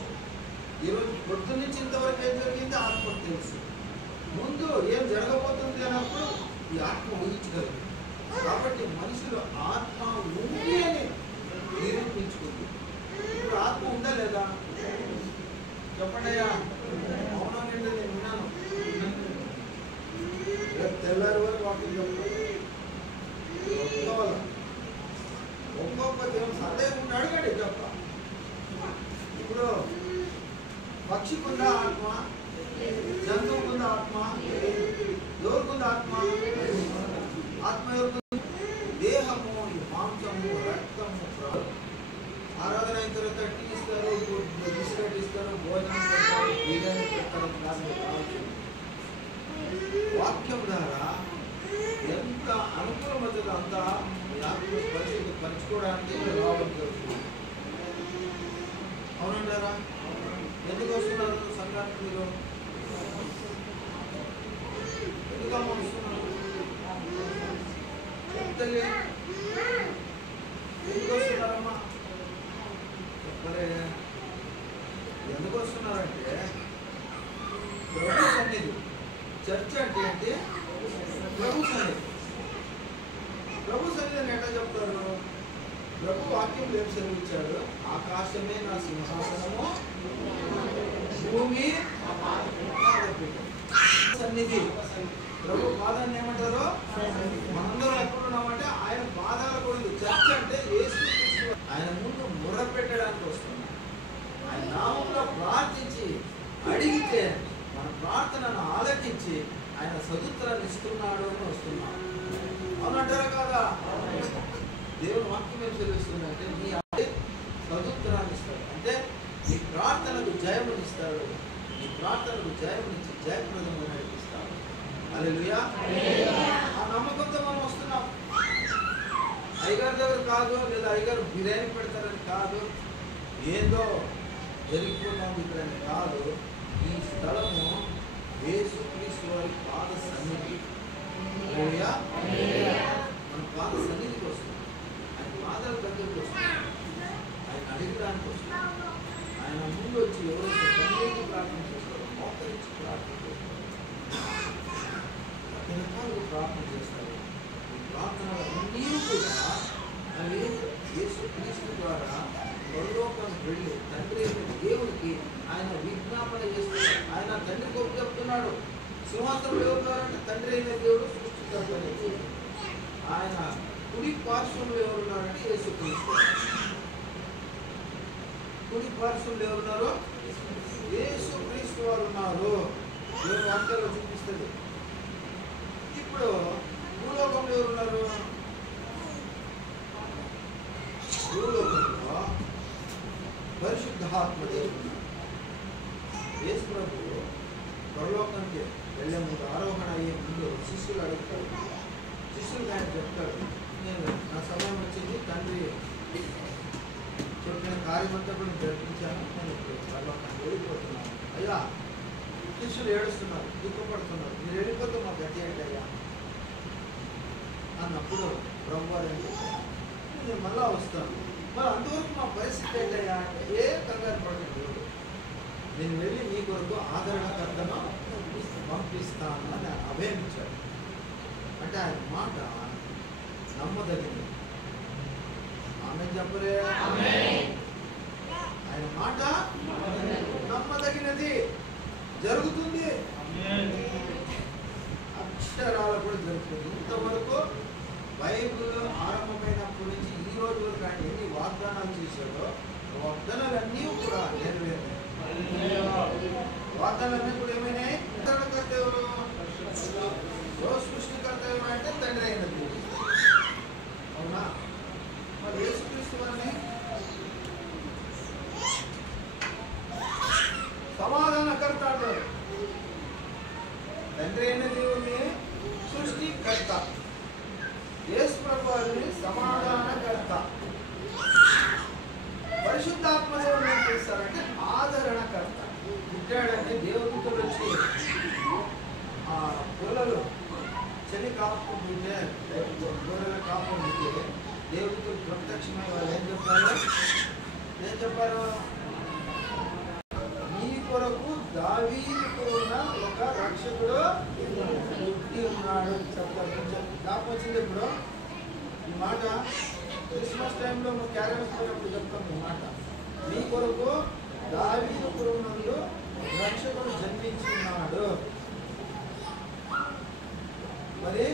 ఈరోజు పొద్దు నుంచి ఇంతవరకు ఏం జరిగింది ఆత్మకు తెలుసు. ముందు ఏం జరగబోతుంది అన్నప్పుడు ఈ ఆత్మ ఊహించగలదు. కాబట్టి మనిషిలో ఆత్మ ఉంది అని నిరూపించుకుంది. ఇప్పుడు ఆత్మ ఉందా లేదా చెప్పండి అయ్యా. అవునండి, నేను విన్నాను. రేపు తెల్లారి వరకు వాటికి చెప్పాలి. ఒక్కొక్క సందేహం అడగండి చెప్ప. ఇప్పుడు పక్షికుందా ఆత్మ, జంతువుకుందా ఆత్మ, ఎవరికుందా ఆత్మ? ఆత్మ ఎవరికి? దేహము, మాంసము, రక్తము. ఆరాధన అయిన తర్వాత టీ ఇస్తారు, బిస్కెట్ ఇస్తారు, భోజనం పెడతారు, బిర్యానీ పెడతారు. వాక్యం ద్వారా ఎంత అనుకూలమవుతుందో అంత మీ ఆత్మ పరిస్థితి పంచుకోవడానికి రావడం జరుగుతుంది. అవునంటారా? ఎందుకు వస్తున్నారు సంఘానికి? మీరు ఎందుకమ్మా వస్తున్నారు? తల్లి ఎందుకు వస్తున్నారమ్మా? మరి ఎందుకు వస్తున్నారంటే ప్రభు సన్నిధి. చర్చ్ అంటే ఏంటి? ప్రభు సన్నిధి. ప్రభు సన్నిధిని ఎట్లా చెప్తారు? ప్రభు వాక్యం ఏం సెలవిచ్చాడు? ఆకాశమే నా సింహాసనము, భూమి సన్నిధి. ప్రభు పాదాన్ని ఏమంటారు? మనందరం ఎక్కడున్నామంటే ఆయన పాదాల కూడా. చర్చ్ అంటే యేసు ఆయన ముందు ముర్ర పెట్టడానికి వస్తున్నాం. ఆయన నామంలో ప్రార్థించి అడిగితే మన ప్రార్థనను ఆలకించి ఆయన సదుత్తరాన్ని ఇస్తున్నాడు అని వస్తున్నాం. అవునంటారా కాదా? దేవుని వాక్యం ఏం తెలుస్తుందంటే నీ సదుత్తరాన్ని ఇస్తాడు. అంటే నీ ప్రార్థనకు జయమునిస్తాడు. నీ ప్రార్థనకు జయమునిచ్చి జయప్రదము నడిపిస్తాడు. హల్లెలూయా. ఆ నమ్మకంతో మనం వస్తున్నాం. అయ్యగారి దగ్గర కాదు, లేదా అయ్యగారు బిర్యానీ పెడతారని కాదు, ఏదో జరిగిపోతాం ఇక్కడని కాదు. ఈ స్థలము యేసుక్రీస్తు వారి పాద సన్నిధి. హల్లెలూయా. మన పాద సన్నిధికి వస్తున్నాం. ఆయన పాదాల దగ్గరికి వస్తున్నాం. ఆయన అడిగడానికి వస్తున్నాం. ఆయన ముందు వచ్చి ఎవరైతే తండ్రికి ప్రార్థన చేస్తారో మోకరించి ప్రార్థన చేస్తారు. రకరకాలుగా ప్రార్థన చేస్తారు. ఈ ప్రార్థనలన్నీ కూడా అవి యేసుక్రీస్తు ద్వారా పరలోకానికి వెళ్ళి తండ్రి దేవునికి ఆయన విజ్ఞాపన చేస్తున్నాడు. ఆయన తండ్రి గొప్ప చెప్తున్నాడు. సింహాసనం ఎవరున్నారంటే తండ్రి అయిన దేవుడు సృష్టికర్త. ఆయన కుడి పార్శ్వంలో ఎవరున్నారంటే యేసుక్రీస్తు. కుడి పార్శ్వంలో ఎవరున్నారు? యేసుక్రీస్తు వారు ఉన్నారు. దేవుని వాక్యాల్లో చూపిస్తుంది. ఇప్పుడు భూలోకంలో ఎవరున్నారు? భూలోకంలో పరిశుద్ధాత్మ దేవుడు. యేసు ప్రభువు పరలోకానికి వెళ్ళే ముందు, ఆరోహణ అయ్యే ముందు శిష్యులు అడుగుతారు. శిష్యులు ఆయన చెప్తాడు, నేను నా సమయం వచ్చింది, తండ్రి చెప్పిన కార్యమంతా కూడా జరిపించాను, నేను ఇప్పుడు పరలోకానికి వెళ్ళిపోతున్నాను. అయ్యా, శిష్యులు ఏడుస్తున్నారు, దుఃఖపడుతున్నారు, మీరు వెళ్ళిపోతే మాకు గతి ఏంటి అయ్యా అన్నప్పుడు ప్రభు వారు నేను మళ్ళా వస్తాను, మరి అంతవరకు మా పరిస్థితి ఏంటయ్యా అంటే ఏ కంగారు పడలేదు, నేను వెళ్ళి మీ కొరకు ఆదరణకర్తను పంపిస్తాను అని అభయం ఇచ్చాడు. అంటే ఆయన మాట నమ్మదగింది. ఆమె చెప్పలే, ఆయన మాట నమ్మదగినది, జరుగుతుంది, అక్షరాలు కూడా జరుగుతుంది. ఇంతవరకు బైబిల్ ఆరంభమైనప్పటి నుంచి ఈ రోజు వరకు ఆయన ఎన్ని వాగ్దానాలు చేశాడో వాగ్దానాలన్నీ కూడా నెరవేరాయి. వాగ్దానాలన్నీ కూడా ఏమైనాయి? సృష్టికర్త ఎవరు? సృష్టికర్త ఎవరు అంటే తండ్రి అయినది. అవునా? మరి యేసుక్రీస్తు వారిని సమాధానకర్త అంటారు. తండ్రి అయిన దేవుని సృష్టికర్త, యేసు ప్రభు వారిని సమాధానకర్త. పరిశుద్ధాత్మ దేవుడు ఏం చేస్తారంటే ఆదరణకర్త. పుట్టాడంటే దేవుడితో వచ్చి ఆ గొర్రెలు చలి కాపుకుంటుంటే, గొర్రెల కాపుకుంటే దేవుడితో ప్రత్యక్షమై వాళ్ళు ఏం చెప్పారు? మీ కొరకు దావీదుకు ఉన్న ఒక రక్షకుడు పుట్టి ఉన్నాడు చెప్తారు. జ్ఞాపకం వచ్చింది. ఇప్పుడు ఈ మాట క్రిస్మస్ టైంలో క్యారల్స్ పోయినప్పుడు చెప్తాం. ఈ మాట మీ కొరకు దావీదుకు నందు రక్షకుడు జన్మించున్నాడు. మరి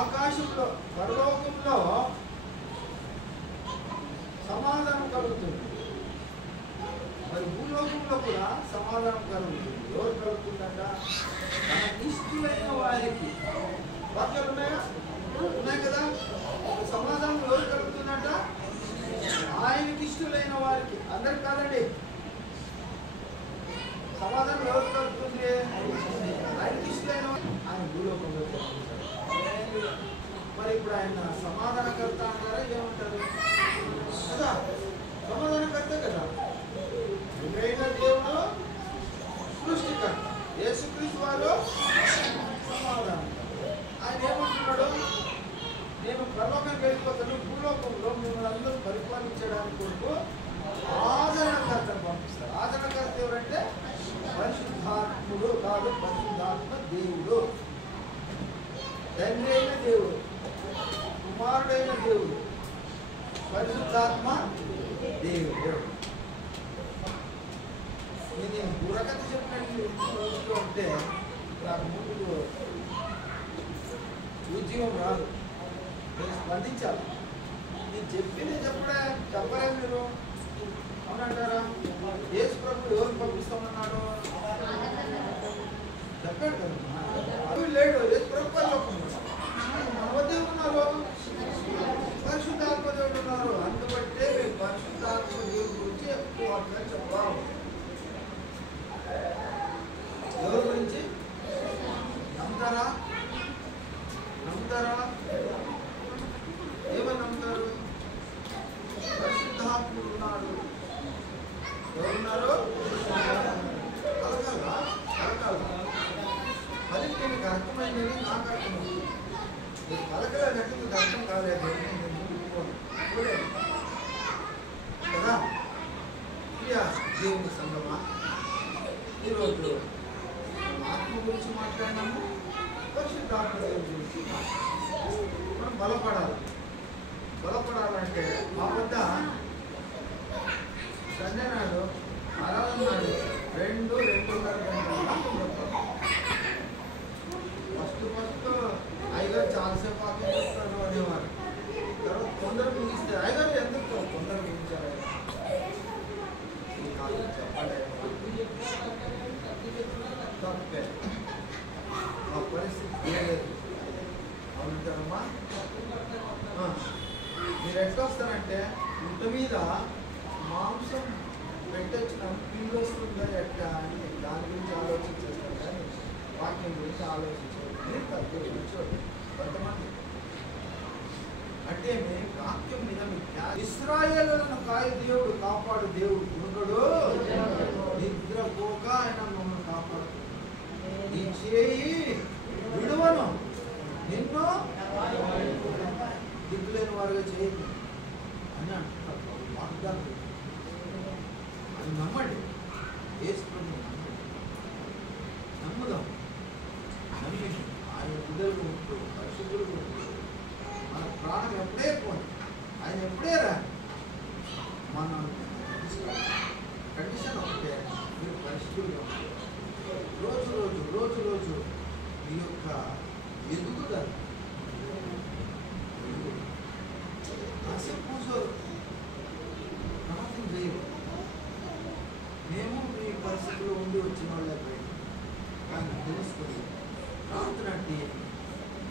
ఆకాశంలో పరలోకంలో సమాధానం కలుగుతుంది, మరి భూలోకంలో కూడా సమాధానం కలుగుతుంది. ఎవరు కలుగుతుందట? తన ఇష్టమైన వారికి. వాక్యాలు ఉన్నాయి కదా, సమాధానం ఎవరు కలుగుతుందట? ఆయనకి ఇష్టమైన వారికి. అందరికి కాదండి. సమాధానం ఎవరు కలుగుతుంది? ఆయనకి ఇష్టమైన ఆయన భూలోకంలో. మరి ఇప్పుడు ఆయన సమాధానకర్త అంటారా ఏమంటారు కదా? సమాధానకర్త కదా. దేవుడు సృష్టికర్త, యేసుక్రీస్తు వారు సమాధానం. ఆయన ఏమంటున్నాడు? దేవుడు, తండ్రి అయిన దేవుడు, కుమారుడైన దేవుడు, పరిశుద్ధాత్మ దేవుడు. నేను బుర్రకథ చెప్పినట్టు ఉంటే నాకు ముందు ఉద్యోగం రాదు, నేను స్పందించాలి. నేను చెప్పింది చెప్పలేదు మీరు అవునంటారా? యేసు ప్రభు ఎవరు పంపిస్తామన్నాడు చెప్పాడు కదా, అవి లేడు. యేసు ప్రభు చెప్పమన్నాడు. మన వద్దే ఉన్నారు, పరిశుద్ధాత్మ దేవుడు ఉన్నారు. అందుబట్టే మేము పరిశుద్ధాత్మ దేవుడి గురించి ఎక్కువ చెప్పాలి. ఎవరి గురించి నమ్ముతారా? ఏమని నమ్ముతారు? పరిశుద్ధాత్ముడు ఉన్నాడు. ఎవరున్నారు? కలకాల అది మీకు అర్థమైందని నాకు అర్థమైంది. కలకలంటే మీకు అర్థం కాలేదు కదా. ప్రియా దేవుని సంగమా, ఈరోజు ఆత్మ గురించి మాట్లాడినాము, పరిశుద్ధాత్మ దేవుని గురించి మనం బలపడాలంటే మా వద్ద సండే నాడు ఆరాధన నాడు 2-2.5 గంటల ఫస్ట్ అయ్యగారు చాలాసేపు ఆలోచిస్తారు అనేవారు. తర్వాత తొందర ముగిస్తే అయ్యగారు ఎందుకు తొందర ముగించారు చెప్పండి. తప్పే, మా పరిస్థితి లేదు అవునంటారమ్మా. మీరు ఎట్లా వస్తారంటే ఇంత మీద మాంసం పెట్టొచ్చిన పిల్లి వస్తుందా ఎట్లా అని దాని గురించి ఆలోచించేస్తారు, కానీ వాక్యం గురించి ఆలోచించారు. తక్కువ కూర్చోండి కొంతమంది అంటే వాక్యం మీద ఇశ్రాయేలులను కాయ దేవుడు కాపాడు దేవుడు ఉండడు, నిద్రపోక ఆయన మమ్మల్ని కాపాడు, నీ చేయి విడువను, నిన్ను దిక్కులేని వారుగా చేయదు అని అంటున్నారు. వాగ్దానం అది నమ్మండి, వేసుకుని నమ్ముదాం. నమ్మి ఆయన బిడ్డలు ఉంటూ పరిశుద్ధులు ఉంటూ మన ప్రాణం ఎప్పుడే పోయి ఆయన ఎప్పుడే రా మన కండిషన్ ఒకటే, మీరు పరిశుద్ధులుగా ఉంటారు. రోజు మీ యొక్క ఎదుగుదల కూర్చోరు, నమ్మకం చేయరు. మేము మీ పరిస్థితిలో ఉండి వచ్చిన వాళ్ళకి కానీ తెలుసుకొని ప్రార్థన అంటే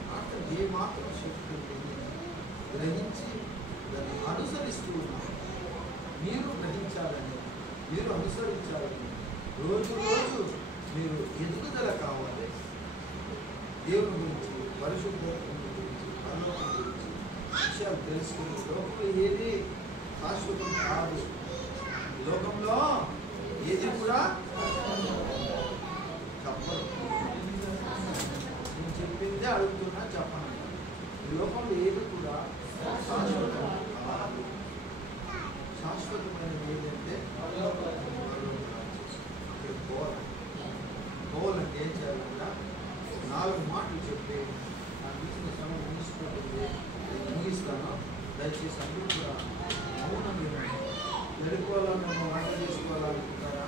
ప్రార్థన ఏ మాత్రం శక్తి ఉంటుంది గ్రహించి దాన్ని అనుసరిస్తూ ఉన్నాం. మీరు గ్రహించాలని, మీరు అనుసరించాలని, రోజు మీరు ఎదుగుదల కావాలి. దేవుని గురించి, పరిశుద్ధత్వం గురించి, పరలోకం గురించి విషయాలు తెలుసుకుని లోకంలో ఏది శాశ్వతం కాదు. లోకంలో ఏది కూడా చెప్పరు. నేను చెప్పిందే అడుగుతున్నా చెప్పను. లోకంలో ఏది కూడా శాశ్వతం కాదు. శాశ్వతమైనది ఏదంటే పోవాలంటే ఏం చేయాలంటే 4 మాటలు చెప్పి నాకు ఇచ్చిన సమయం ముగిసిపోతుంది, నేను ముగిస్తాను. దయచేసి అందరూ కూడా మౌనం వినండి. వెళ్ళిపోవాలని వంట చేసుకోవాలనుకుంటారా?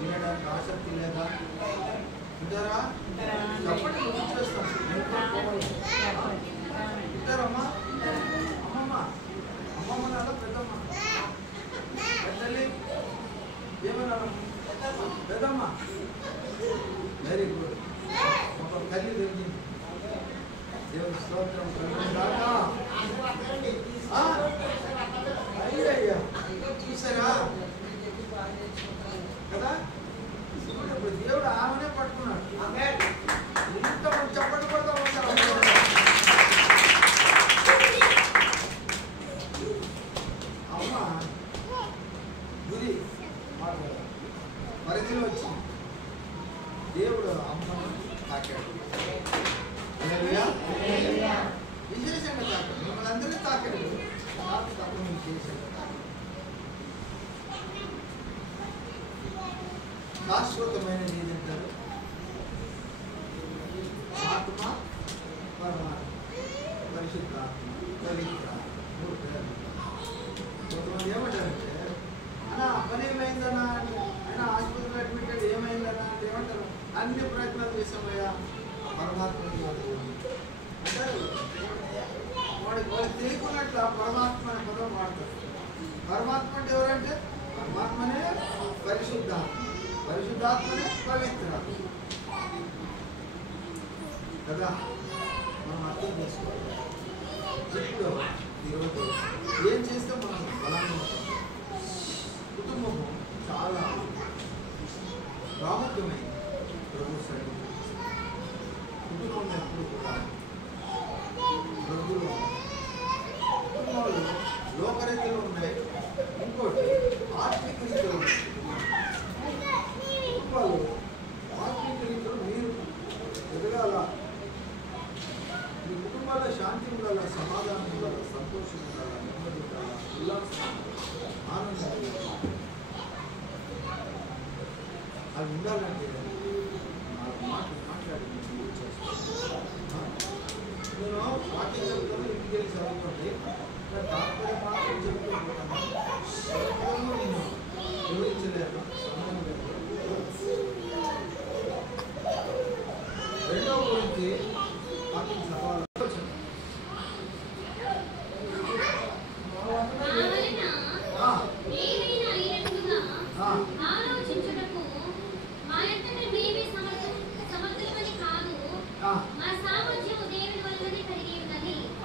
వినడానికి ఆసక్తి లేదా? ఉంటారా? చెప్పండి, ముగించేస్తాం. ఉంటారమ్మా? అమ్మమ్మ నాన్న పెద్దమ్మ పెద్దల్లి ఏమన్నా పెద్దమ్మ వెరీ గుడ్. ఒక తల్లి దొరికింది. దేవుని స్తోత్రం. అయ్యా చూసారా కదా, ఇప్పుడు దేవుడు ఆమెనే పట్టుకున్నాడు. ఇంతమంది చెప్పండి పడతా ఉంటారు. అమ్మ గురి పరిధిలో వచ్చి దేవుడు అమ్మను తాకాడు. విశేషంగా తాకాడు. మిమ్మల్ని అందరినీ తాకాడు. శాశ్వతమైనది ఏదంటారు? పరమాత్మ అంటే వాడికి తెలియకున్నట్లు పరమాత్మ అనే పదం వాడతారు. పరమాత్మ అంటే ఎవరంటే పరమాత్మనే పరిశుద్ధాత్మ, పరిశుద్ధాత్మనే పవిత్రాత్మ కదా. మనం అర్థం చేసుకోవాలి. ఇప్పుడు ఈరోజు ఏం చేస్తే మనం బలంగా ఉంటాం. కుటుంబము చాలా ప్రాముఖ్యమైనది. ప్రభు సైడ్ కుటుంబం ఎప్పుడు కూడా ప్రభులు కుటుంబాలు లోకరీతిలో ఉన్నాయి, ఇంకోటి ఆత్మిక రీతిలో ఉన్నాయి. కుటుంబాలు ఆత్మిక రీతిలో మీరు ఎదగాల. మీ కుటుంబాల్లో శాంతి ఉండాలా, సమాధానం ఉండాలా, సంతోషం ఉండాలా, నెమ్మది ఉండాలా, ఉల్లాసం ఆనందం అవి ఉండాలంటే నాలుగు మాటలు మాట్లాడి నేను వాక్యం చెప్తాను, ఇంటికి వెళ్ళి చదువుకోండి. తాత్పర్య మాటలు చెప్తున్నాను, నేను వివరించలేను, సమయం లేదు. రెండవ గురించి వాక్యం చదవాలి.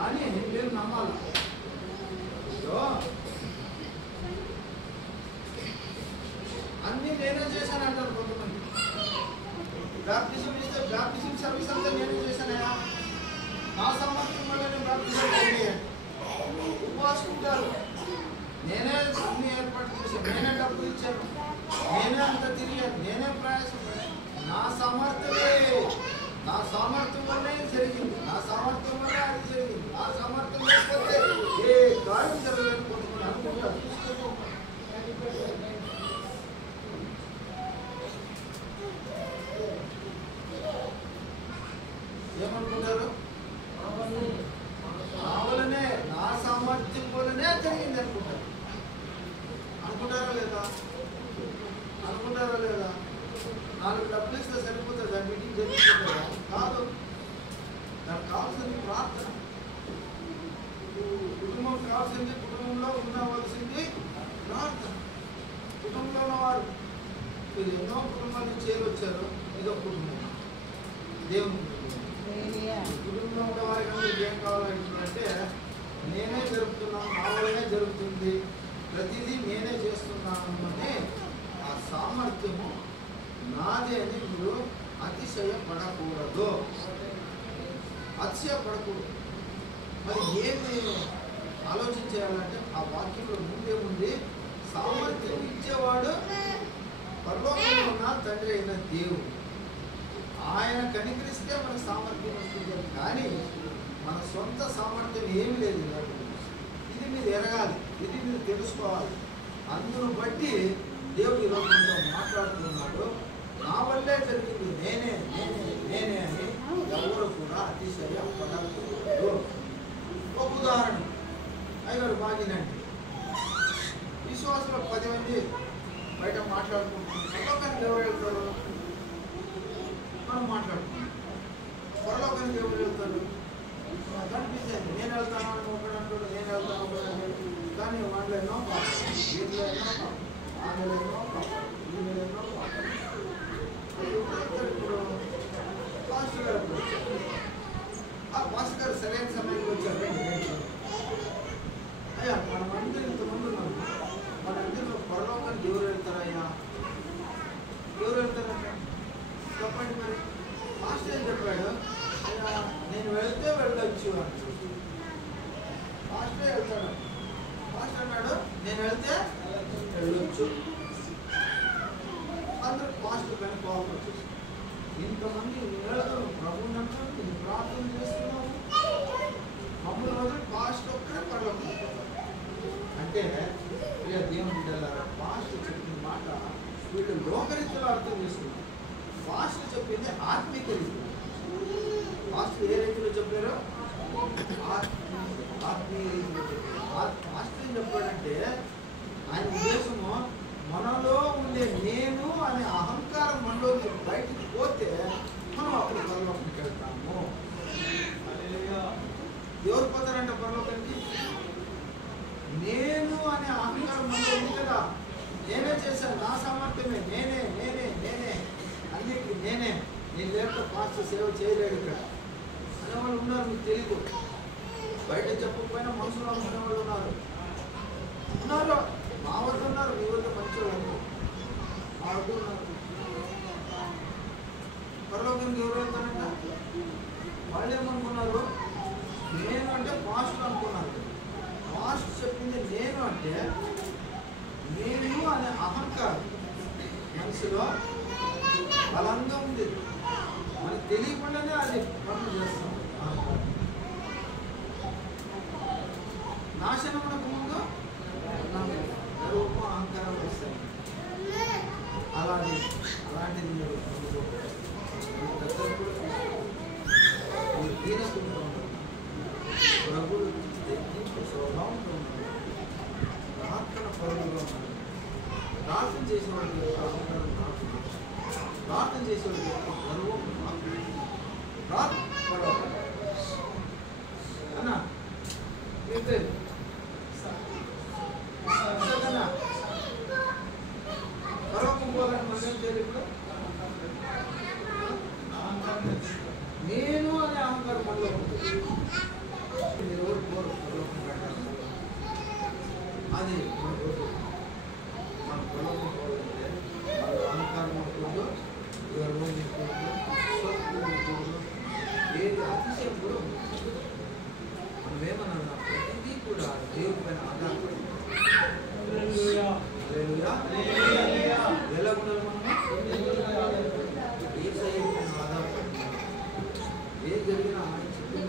అని మీరు నమ్మాలి. అన్ని నేనే చేశాను అంటారు కొంతమంది. బ్యాప్టిజం ఇస్తే బ్యాప్టిజం సర్వీస్ అంతా నేనే చేశానయా, నా సామర్థ్యం వల్ల నేను బ్యాప్టిజం చేయాలి. ఉపవాసుకుంటారు, నేనే అన్ని ఏర్పాటు చేశాను, నేనే డబ్బులు ఇచ్చాను, నేనే అంత తిరిగాను, నేనే ప్రయాసపడ్డాను. నా సామర్థ్యం వల్లే జరిగింది, నా సామర్థ్యం వల్ల అది జరిగింది, నా సామర్థ్యం లేకపోతే ఏ కార్యం జరగలేదు కొంతమంది అనుకుంటారు. ఏమనుకుంటారు? నా వల్లనే, నా సామర్థ్యం వల్లనే జరిగింది అనుకుంటారు. అనుకుంటారా లేదా? అనుకుంటారా లేదా? నాలుగు డబ్బులు ఇస్తే సరిపోతుంది, దాని మీటింగ్ జరిగిపోతుందా? కాదు. దానికి కావాల్సింది ప్రార్థన. కుటుంబం కావాల్సింది, కుటుంబంలో ఉండవలసింది ప్రార్థన. కుటుంబంలో ఉన్నవారు మీరు ఎన్నో కుటుంబాలు చేరొచ్చారు, ఇదో కుటుంబం దేవుని కుటుంబంలో ఉన్నవారి కంటే ఏం కావాలంటే నేనే జరుపుతున్నాను, నా వల్లనే జరుగుతుంది, ప్రతిదీ నేనే చేస్తున్నాను అని ఆ సామర్థ్యము నాదే అని మీరు అతిశయపడకూడదు. అతిశయపడకూడదు. మరి ఏమి ఆలోచించాలంటే ఆ వాక్యంలో ముందేముంది? సామర్థ్యం ఇచ్చేవాడు పరలోకంలో ఉన్న తండ్రి అయిన దేవుడు. ఆయన కనికరిస్తే మనకు సామర్థ్యం వస్తుంది, కానీ మన సొంత సామర్థ్యం ఏమి లేదు. ఇది మీరు ఎరగాలి, ఇది మీరు తెలుసుకోవాలి. అందును బట్టి దేవుడు ఈరోజు మీతో మాట్లాడుతున్నాడు. నా వల్లే జరిగింది, నేనే అని ఎవరు కూడా అతిశయపడకూడదు. ఒక ఉదాహరణ, అయ్యారు బాగినండి. విశ్వాసంలో 10 మంది బయట మాట్లాడుకుంటున్నారు. పరలోకానికి ఎవరు వెళ్తారు? మనం మాట్లాడుకుంటాం. పరలోకానికి ఎవరు వెళ్తారు? కనిపించండి, నేను వెళ్తాను అని ఒకడు అంటాడు, నేను వెళ్తాను ఒకడు అంటాడు. కానీ వాళ్ళు ఎన్నో పాపం, వీటిలో ఎన్నో పాపం, ఆమెలో ఎన్నో పాపం, ఈమెలో ఎన్నో పాపం. ఇప్పుడు పాస్టర్ గారు వచ్చారు. ఆ పాస్టర్ గారు సరైన సమయానికి వచ్చారు. అయ్యా మనమందరూ ఇంతమంది ఉన్నాము, మనందరూ పరలోకానికి ఎవరు వెళ్తారయ్యా? ఎవరు వెళ్తారంట చెప్పండి. మరి పాస్టర్ ఏం చెప్పాడు? అయ్యా నేను వెళ్తే వెళ్ళొచ్చు అంటాడు. పాస్టర్ వెళ్తాడు. పాస్టర్ అన్నాడు నేను వెళ్తే వెళ్ళొచ్చు. అందరూ పాస్టర్ పైన కోపం వచ్చేసి, ఇంతమంది వెళ్తారు, ప్రభుని అంటారు, నేను ప్రార్థన చేస్తున్నాము, మమ్మల్ని వదిలి పాస్టర్ ఒక్కడే పరలోకం. అంటే ప్రియ దేవుని బిడ్డలారా, పాస్టర్ చెప్పిన మాట వీళ్ళు లోకరీతిలో అర్థం చేసుకున్నారు. పాస్టర్ చెప్పింది ఆత్మీక రీతిలో. పాస్టర్ ఏ రీతిలో చెప్పారో ఆత్మీయ రీతిలో చెప్పారు. పాస్టర్ ఏం చెప్పాడంటే ఆయన ఉద్దేశము మనలో ఉండే నేను అనే అహంకారం మనలోకి బయటికి పోతే మనం అప్పుడు పరలోకానికి వెళ్తాము. నిజమే, నేనే నేనే నేనే అన్నిటికీ నేనే, నేను లేకపోతే పాస్టర్ సేవ చేయలేడు ఇక్కడ అనేవాళ్ళు ఉన్నారు. మీకు తెలియదు, బయట చెప్పకపోయినా మనసులో అనుకునే వాళ్ళు ఉన్నారు. మా వద్ద ఉన్నారు, మీ వద్ద మంచి వాళ్ళు మా వద్ద ఉన్నారు. పరలోకానికి ఎవరు వెళ్తారంట? వాళ్ళు ఏమనుకున్నారు? నేను అంటే పాస్టర్ అనుకున్నారు. పాస్టర్ చెప్పింది నేను అంటే నేను అనే అహంకారం మనసులో బలంగా ఉంది. మనకు తెలియకుండానే అది పనులు చేస్తాం. నాశనమునకు ముందు గర్వము అహంకారం వస్తాయి. అలాంటిది మీరు దీనత్వంతో ఉన్నారు, ప్రభుడు తగ్గింపు స్వభావంతో ఉన్నారు, ప్రార్థన పరులుగా ఉన్నారు. ప్రార్థన చేసేవాడి యొక్క అహంకారం నాకు, ప్రార్థన చేసేవాడి యొక్క గర్వం నాకు. అన్నా పర్వకం పోవాలని మనం ఏం చేయాలి? ఇప్పుడు నేను అనే అహంకారం మనలో ఉంటుంది. మీరు ఎవరు పోరు పర్వకం పెట్టాలి. అది మన పర్వకం పోవాలంటే మన అహంకారం ఉండకూడదు, గర్వం ఉండకూడదు, స్వప్నం ఉండకూడదు, ఏది అతిశయం కూడా ఉండకూడదు. మనం ఏమన్నా ప్రతిదీ కూడా దేవుడి పైన ఆధారపడి ఎలా ఉండాలి? మనం ఏ సైన్ పైన ఆధారపడి ఏం జరిగినా ఆయన చెప్పిన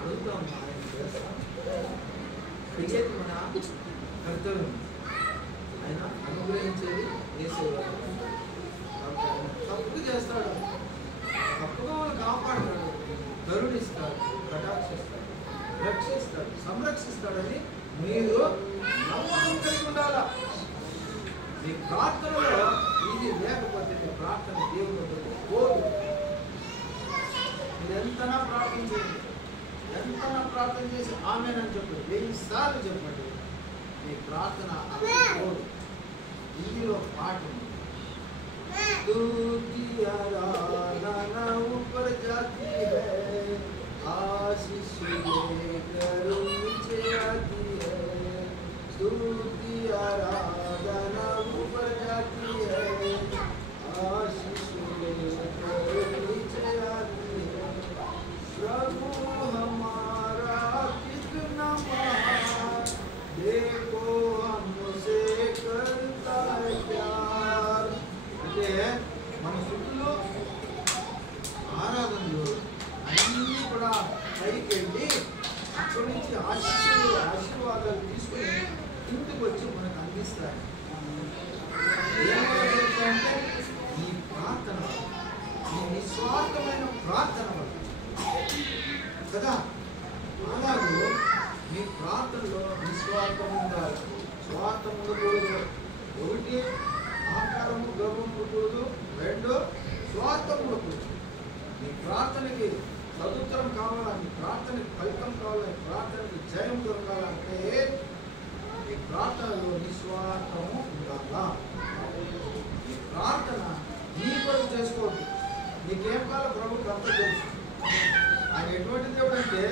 అడుగుతాం, ఆయన చేస్తాం. అడిగేది మన కర్తవ్యం. ఆయన అనుగ్రహించేది వేసేవాడు. తప్పు చేస్తాడు, తప్పుగా వాళ్ళు కాపాడతాడు, కరుణిస్తాడు, కటాక్షిస్తాడు, రక్షిస్తాడు, సంరక్షిస్తాడని మీరు నమ్మకం కలిగి ఉండాలా. మీ ప్రార్థనలో ఇది లేకపోతే మీ ప్రార్థన దేవుడు పోదు. మీరు ఎంతనా ప్రార్థించండి, ఎంతనా ప్రార్థన చేసి ఆమేనని చెప్పండి, 1000 సార్లు చెప్పండి, మీ ప్రార్థన పోదు. ఇందులో పాట ఉంది, स्तुति आराधना ऊपर जाती है, आशीष लेकर नीचे आती है। स्तुति आराधना ऊपर जाती है, आशीष लेकर नीचे आती है। प्रभु हमारा कितना महान, देखो हमसे करता है प्यार। అంటే మన స్థుతులు ఆరాధనలు అన్నీ కూడా పైకి వెళ్ళి అక్కడి నుంచి ఆశీర్వాదాలు తీసుకుని ఇంటికి వచ్చి మనకు అందిస్తాయి. ఏమంటే ఈ ప్రార్థన, ఈ నిస్వార్థమైన ప్రార్థన వల్ల కదా. అలాగే మీ ప్రార్థనలో నిస్వార్థం ఉండాలి, స్వార్థం ఉండకూడదు. ఒకటి ఆకారము గర్వం ఉండకూడదు, 2 స్వార్థం ఉండకూడదు. మీ ప్రార్థనకి సదుత్తరం కావాలా, మీ ప్రార్థనకి ఫలితం కావాలా, మీ ప్రార్థనకి జయం దొరకాలంటే మీ ప్రార్థనలో నిస్వార్థము ఉండాలా. ఈ ప్రార్థన నీ కొరకు చేసుకోవద్దు. నీకేం కావాలో ప్రభువుకి అంతా తెలుసు. ఆయన ఎటువంటి దేవుడు అంటే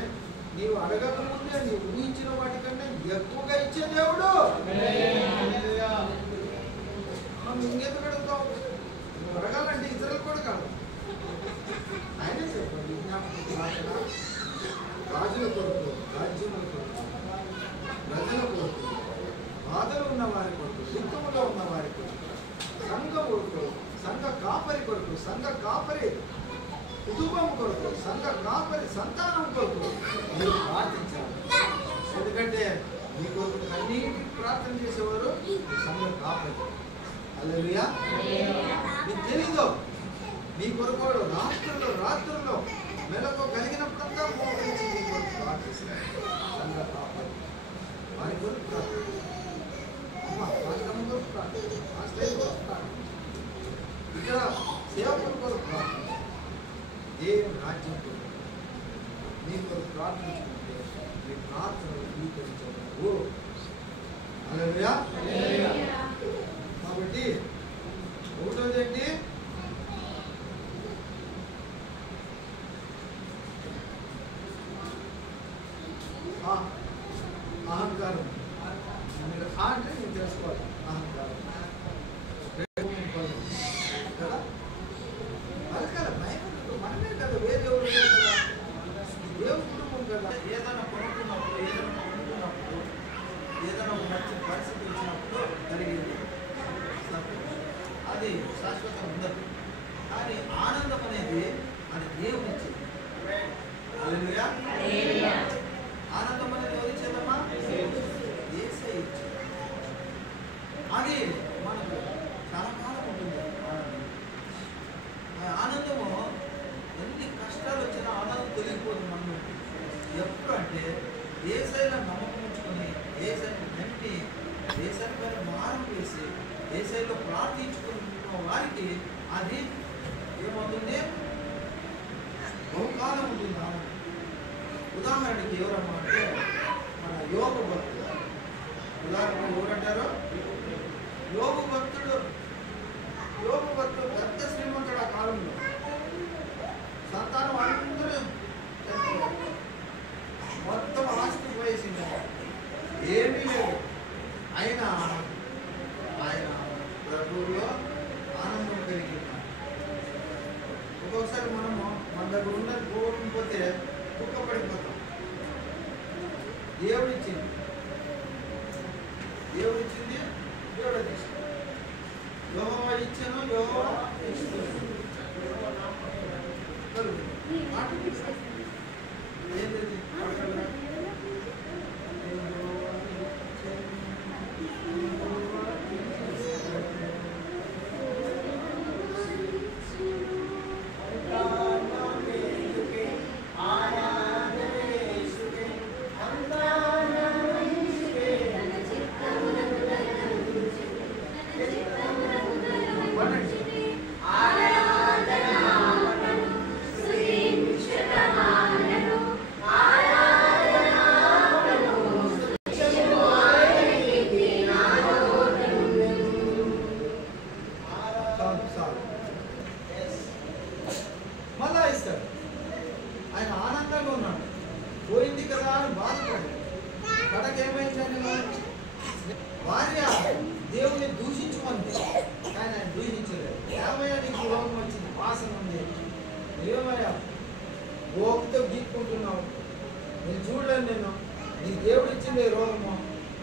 నీవు అడగక ముందే నీవు ఊహించిన వాటికంటే ఎక్కువగా ఇచ్చే దేవుడు. ఇంకెందుకు అడుగుతావు? నువ్వు అడగాలంటే ఇతరులు కూడా కాదు. ఆయనే చెప్పండి, విజ్ఞాపన ప్రార్థన రాజుల కొరకు, రాజ్యముల కొరకు, ప్రజల కొరకు, బాధలు ఉన్న వారి కొరకు, దుఃఖములో ఉన్న వారి కొరకు, సంఘ కొరకు, సంఘ కాపరి కొరకు, సంఘ కాపరి కుటుంబం కొరకు, సంఘ కాపరి సంతానం కొరకు మీరు ప్రార్థించాలి. ఎందుకంటే మీ కొరకు కన్నీటి ప్రార్థన చేసేవారు సంఘ కాపరి. హల్లెలూయా. మీకు తెలీదు, మీ కొరకు రాత్రుల్లో మెలకు కలిగినప్పుడంతా మోకరించి మీ కొరకు ప్రార్థిస్తారు. సంఘ కాపరి వారి కొరకు ప్రార్థన, వారి కొరకు ప్రార్థన, ఇక్కడ సేవకుల కొరకు ప్రార్థన, దేవుని రాజ్యం కొరకు మీ కొరకు ప్రార్థించుకుంటే మీ ప్రార్థనలు స్వీకరించబడవు. హల్లెలూయా. అంటే నువ్వు తెలుసుకోవాలి అహంకారం కదా. అది కదా భయం మనమే కదా, వేరే ఎవరు లేరు కదా, దేవుడి కుటుంబం కదా. ఏదైనా కొనుక్కున్నప్పుడు, ఏదైనా కొనుక్కున్నప్పుడు, ఏదైనా మంచి పరిస్థితి వచ్చినప్పుడు జరిగేది అది శాశ్వతం ఉండదు. కానీ ఆనందం అనేది అది దేవుడు ఇచ్చేది. హల్లెలూయా. ఆనందం అనేది ఎవరు ఇచ్చేదమ్మా? యేసయ్య ఇచ్చేది. అది మనకు చాలా కాలం ఉంటుంది. ఆనందము ఎన్ని కష్టాలు వచ్చినా ఆనందం తొలగిపోతుంది మనం. ఎప్పుడు అంటే యేసయ్యలో నమ్మకం ఉంచుకొని, యేసయ్యను నమ్మి, యేసయ్య పైన భారం వేసి, యేసయ్యలో ప్రార్థించుకున్న వారికి అది ఏమవుతుంది? బహుకాలం ఉంటుంది ఆనందం. ఉదాహరణకి ఎవరమ్మా అంటే మన యోగ భక్తుడు. ఉదాహరణ ఎవరంటారు? యోగ భక్తుడు. యోగ భక్తుడు పెద్ద శ్రీమంతుడు. ఆ కాలంలో సంతానం అందరూ మొత్తం ఆస్తి పోయేసింది, ఏమీ లేదు. అయినా ఆయన ప్రభువులో ఆనందం కలిగి ఉన్నారు. ఒక్కొక్కసారి మనము మన దగ్గర ఉన్నది పోకపోతే దుఃఖపడిపోతాం. దేవుడిచ్చింది దేవుడు తీసుకుంటాం. యెహోవా ఇచ్చాను, యెహోవా ఏంటది? మళ్ళా ఇస్తాడు. ఆయన ఆనందంగా ఉన్నాడు. పోయింది కదా అని బాధపడి కడకేమైందని భార్య దేవుని దూషించమంది, కానీ ఆయన దూషించలేదు. ఏమయ్యా నీకు రోగం వచ్చింది, వాసన ఉంది, ఏమయ్యా ఓపితో గీక్కుంటున్నావు, నేను చూడలేను, నేను నీ దేవుడు ఇచ్చింది రోగము,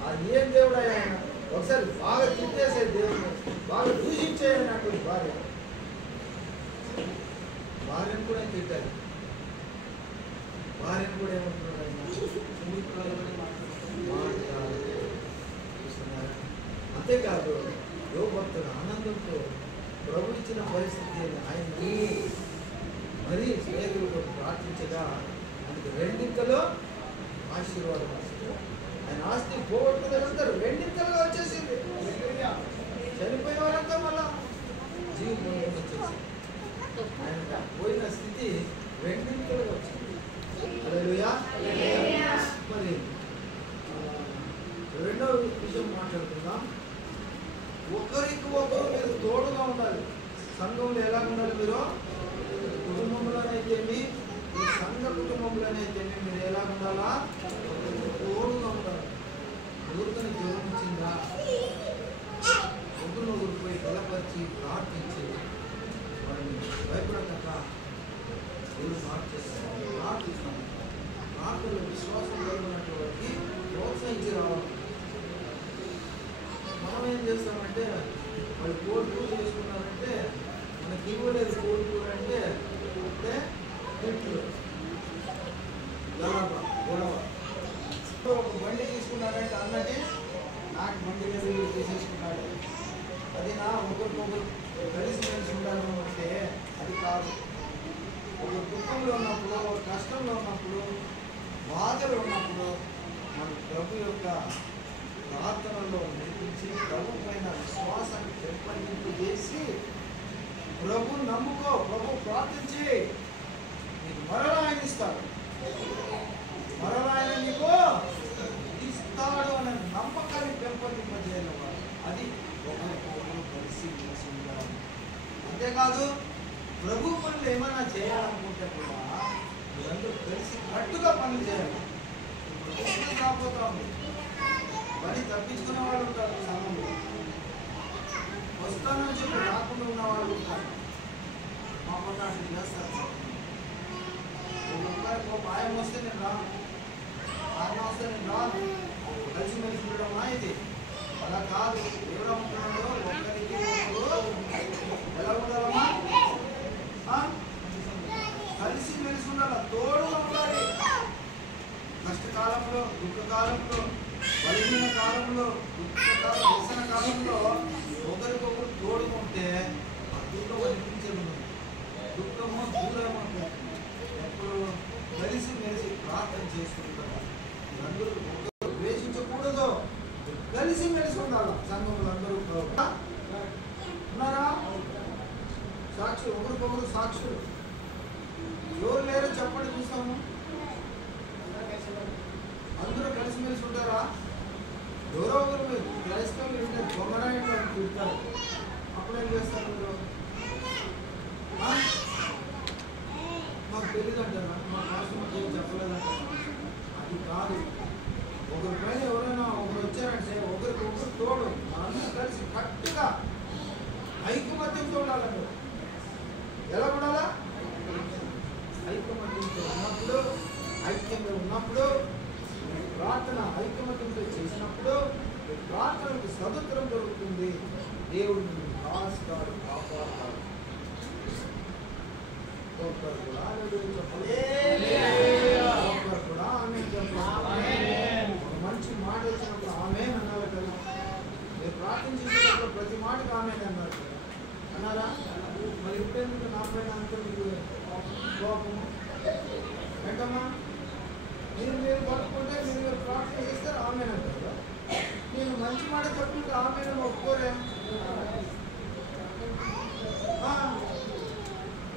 అది ఏం దేవుడు ఆయన? ఒకసారి బాగా తిట్టేసే దేవుడు, బాగా దూషించేయనట్టు భార్యను కూడా తిట్టారు. భార్యను కూడా ఏమంటున్నాడు ఆయన? అంతేకాదు యోగ భక్తుడు ఆనందంతో ప్రభు ఇచ్చిన పరిస్థితి ఆయన మరీ స్నేహితులతో ప్రార్థించగా ఆయనకు రెండింతలో ఆశీర్వాదం వస్తుంది. ఆయన ఆస్తి పోగొట్టుకునేదంతా రెండింతలుగా వచ్చేసింది. చనిపోయిన వారంతా మళ్ళా జీవితం వచ్చేసింది. ఆయన పోయిన స్థితి రెండింతలుగా వచ్చింది. హల్లెలూయా. మరి రెండో విషయం మాట్లాడుకుందాం. ఒకరికి ఒకరు మీరు తోడుగా ఉండాలి. సంఘంలో ఎలా ఉండాలి? మీరు కుటుంబంలోనైతేమి, ఈ సంఘ కుటుంబంలోనైతేమి మీరు ఎలా ఉండాలా? తోడుగా ఉండాలి. ఎవరికైనా జ్వరం వచ్చిందా, ఒకరినొకరు పోయి బలపరిచి ప్రార్థించి వారిని భయపడక దేవుడు మార్చేస్తారు. ప్రార్థిస్తాను. ప్రార్థనలో విశ్వాసం కలిగినటువంటి ప్రోత్సహించి రావాలి. మనం ఏం చేస్తామంటే వాళ్ళు కోడి కూర చేసుకున్నారంటే మనకి ఇవ్వలేదు. కోడి కూర అంటే గొడవ. ఒక బండి తీసుకున్నారంటే అన్నది నాకు బండి మీద తీసేసుకున్నాడు, అది నా ఒకరికొకరు కలిసి ఉండాలని అంటే అది కాదు. ఒక దుఃఖంలో ఉన్నప్పుడు, ఒక కష్టంలో ఉన్నప్పుడు, బాధలో ఉన్నప్పుడు మన ప్రభు యొక్క ప్రార్థనలో నడిపించి ప్రభు పైన విశ్వాసాన్ని పెంపొందింపు చేసి ప్రభు నమ్ముకో, ప్రభు ప్రార్థించి నీకు మరలా ఆయన ఇస్తాడు, మరలా ఆయన నీకు ఇస్తాడు అనే నమ్మకాన్ని పెంపొందింపజేయాలి. అది ఒకరికొకరు కలిసి ఉండాలి. అంతేకాదు ప్రభు పనులు ఏమైనా చేయాలనుకుంటే కూడా మీరందరూ కలిసి కట్టుగా పనులు చేయాలి. రాబోతా ఉంది పని తప్పించుకునే వాళ్ళు ఉంటారు సంఘంలో. వస్తానని చెప్పి రాకుండా ఉన్న వాళ్ళు ఉంటారు. మా పట్ల అట్లా చేస్తారు. ఒక్కొక్కరికి ఒక ఆయన వస్తే నేను రాను, ఆయన వస్తే నేను రాను. కలిసిమెలిసి ఉండడమా ఇది? అలా కాదు. ఎవరో ఉంటున్నాడో ఒకరికి ఎలా ఉండాలమ్మా? కలిసిమెలిసి ఉండాలి, తోడుగా ఉండాలి. కష్టకాలంలో, దుఃఖకాలంలో, బలహీన కాలంలో, వ్యసన కాలంలో ఒకరికొకరు తోడుగా ఉంటే ఆ దుఃఖం అనిపించేది. దుఃఖము దూరం ఉంటుంది. ఎప్పుడు కలిసి మెలిసి ప్రార్థన చేసుకుంటారు. అందరూ ఒకరు ద్వేషించకూడదు, కలిసి మెలిసి ఉండాలి. సంఘంలో అందరూ ఉన్నారా? సాక్షులు, ఒకరికొకరు సాక్షులు. ఎవరు లేరో చెప్పండి చూస్తాము. అందరూ కలిసిమెలిసి ఉంటారా? ఎవరో ఒకరు మీరు క్రైస్తవులు ఇంటే దొంగరాయంటే తింటారు. అప్పుడేం చేస్తారు మీరు? మాకు తెలియదు అంటారా? మా రాష్ట్రం ఏం చెప్పలేదంటారా? అది కాదు. ఒకరి పైన ఎవరైనా ఒకరు వచ్చారంటే ఒకరికి ఒకరు తోడు, మనందరూ కలిసి కరెక్ట్గా ఐకమత్యంతో ఉండాలండి. ఎలా ఉండాలా? ఐకమత్యంతో ఉన్నప్పుడు, ఐక్యంగా ఉన్నప్పుడు, ప్రార్థన ఐకమత్యంతో చేసినప్పుడు ప్రార్థనకు సదుత్తరం జరుగుతుంది. దేవుడు కాస్తాడు, కాపాడుతాడు. ఒక్కరు కూడా ఆమె చెప్పాలి. మంచి మాట వచ్చినప్పుడు ఆమె అన్నారు కదా. మీరు ప్రార్థన చేసేటప్పుడు ప్రతి మాటకు ఆమె అన్నారు కదా. అన్నారా? మరి ఇప్పుడెందుకు నా పైన అంత మీకు కోపము ఏంటమ్మా? మీరు పట్టుకుంటే మీరు ప్రార్థన చేస్తారు ఆమె అంటారు కదా. నేను మంచి మాట చెప్పుకుంటే ఆమె ఒప్పుకోరే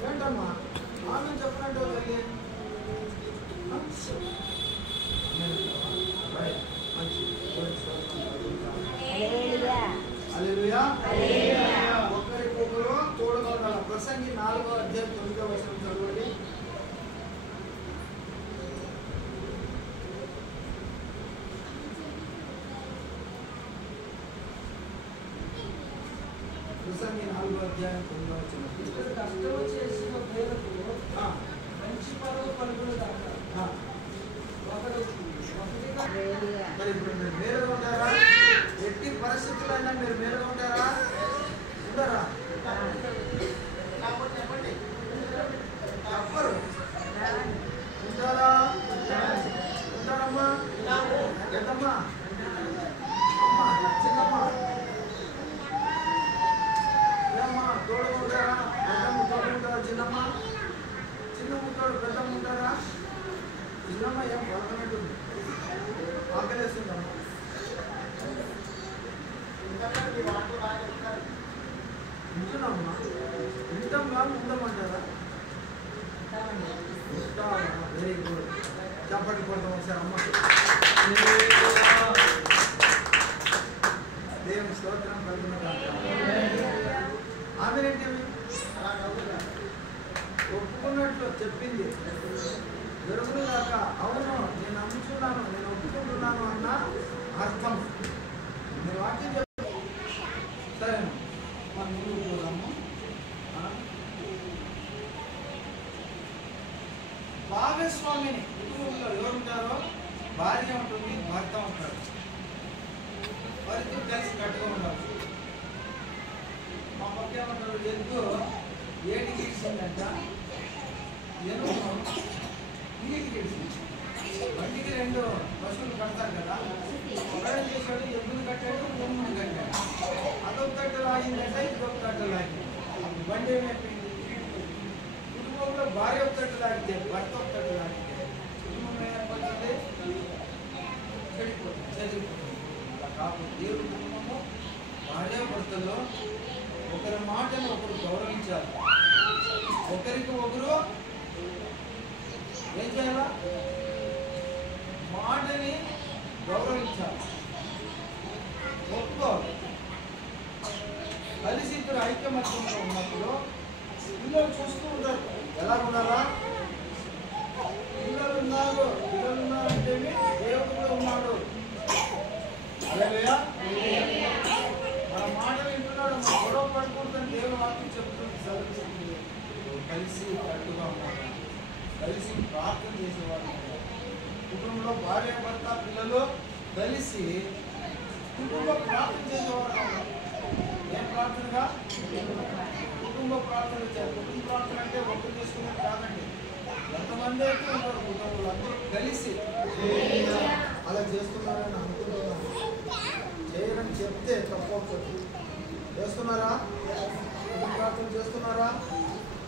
ఏంటమ్మా? ఆమె చెప్పనంటే తల్లి ఒకరికొకరు తోడుగా ఉండాలి. ప్రసంగి 4వ అధ్యాయం 9వ వచనం చదవండి. ప్రసంగి 4వ అధ్యాయం 9వ వచనం. కష్టం చేసిన పేరుకు మంచి పరువు పలుకులు దాకా ఒకడు మరి ఇప్పుడు మీరు మేలుగా ఉంటారా? ఎట్టి పరిస్థితులైనా మీరు మేలుగా ఉంటారా? ఉండరా? చెప్పండి. చెప్పరు. ఉంటారా? ఉంటారమ్మా? ఎంతమ్మా? అమ్మా చిన్నమ్మా ఏమ్మా తోడుగా ఉంటారా? పెద్దమ్మ తోడు ఉంటారా? చిన్నమ్మ చిన్నమ్మ తోడు పెద్దమ్మ ఉంటారా? చిన్నమ్మ ఏం పడుతున్నట్టుంది, ఆకలేస్తుందమ్మా. ఉంటున్నామ్మా. ఉంటాం కాదు ఉండమంటారా? Very good. చప్పటి కొడతాం ఒకసారి అమ్మ. దేవుని స్తోత్రం కలుగునగాక. ఆమెనంటే ఒప్పుకున్నట్లు చెప్పింది. వెలుగులు కాక అవును నేను నమ్ముతున్నాను, నేను ఒప్పుకుంటున్నాను అన్న అర్థం. మీరు వాక్యం చెప్ప సరే మన ముందుకు పోదాము. భాగస్వామిని కుటుంబంలో ఎవరు ఉంటారో భార్య ఉంటుంది, భర్త ఉంటాడు. వారితో కలిసి కట్టుగా ఉండాలి. మా పక్క ఏమంటారు? ఎద్దు ఏటికి ఇచ్చిందంట, ఎనుము నీటికి ఇచ్చింది. బండికి 2 పశువులు కడతారు కదా. ఒకరేం చేశాడు? ఎద్దును కట్టాడు, ఎనుముని కట్టాడు. అదొక తట్టు లాగిందంట, ఇదొక తట్టు లాగింది. బండి ఏమైపోయింది? కుటుంబంలో భార్య ఒక తట్టు లాగితే, భర్త ఒక తట్టు లాగితే కుటుంబం ఏమైపోతుంది? చెడిపోతుంది, చెదిరిపోతుంది. అలా కాకుండా దేవుడి కుటుంబము భార్యాభర్తలో ఒకరి మాటను ఒకరు గౌరవించాలి. ఒకరికి ఒకరు ఏం చేయాలా? మాటని గౌరవించాలి, ఒప్పుకోవాలి. కలిసి ఇద్దరు ఐక్యమత్యంలో ఉన్నప్పుడు పిల్లలు చూస్తూ ఉంటారు. ఎలా ఉండాలా? పిల్లలు ఉన్నారంటే దేవుడు కూడా ఉన్నాడు. హల్లెలూయా. మన మాటలు వింటున్నాడు, మన గొడవ పడుకుంటాను దేవుని వాక్యం చెప్తుంది. సర్వశక్తుడు కలిసి కట్టుగా ఉన్నారు, కలిసి ప్రార్థన చేసేవాళ్ళు ఉన్నారు. కుటుంబంలో భార్య భర్త పిల్లలు కలిసి కుటుంబ ప్రార్థన చేసేవారు ఉన్నారు. ఏం ప్రార్థనగా? కుటుంబ ప్రార్థన చేయాలి. కుటుంబ ప్రార్థన అంటే ఒక్కరు చేసుకునే కాదండి, ఎంతమంది అయితే ఉంటారు కుటుంబంలో అందరూ కలిసి అలా చేస్తున్నారని అనుకుంటున్నాను. చేయరని చెప్తే తప్పవుతుంది. చేస్తున్నారా? కుటుంబ ప్రార్థన చేస్తున్నారా?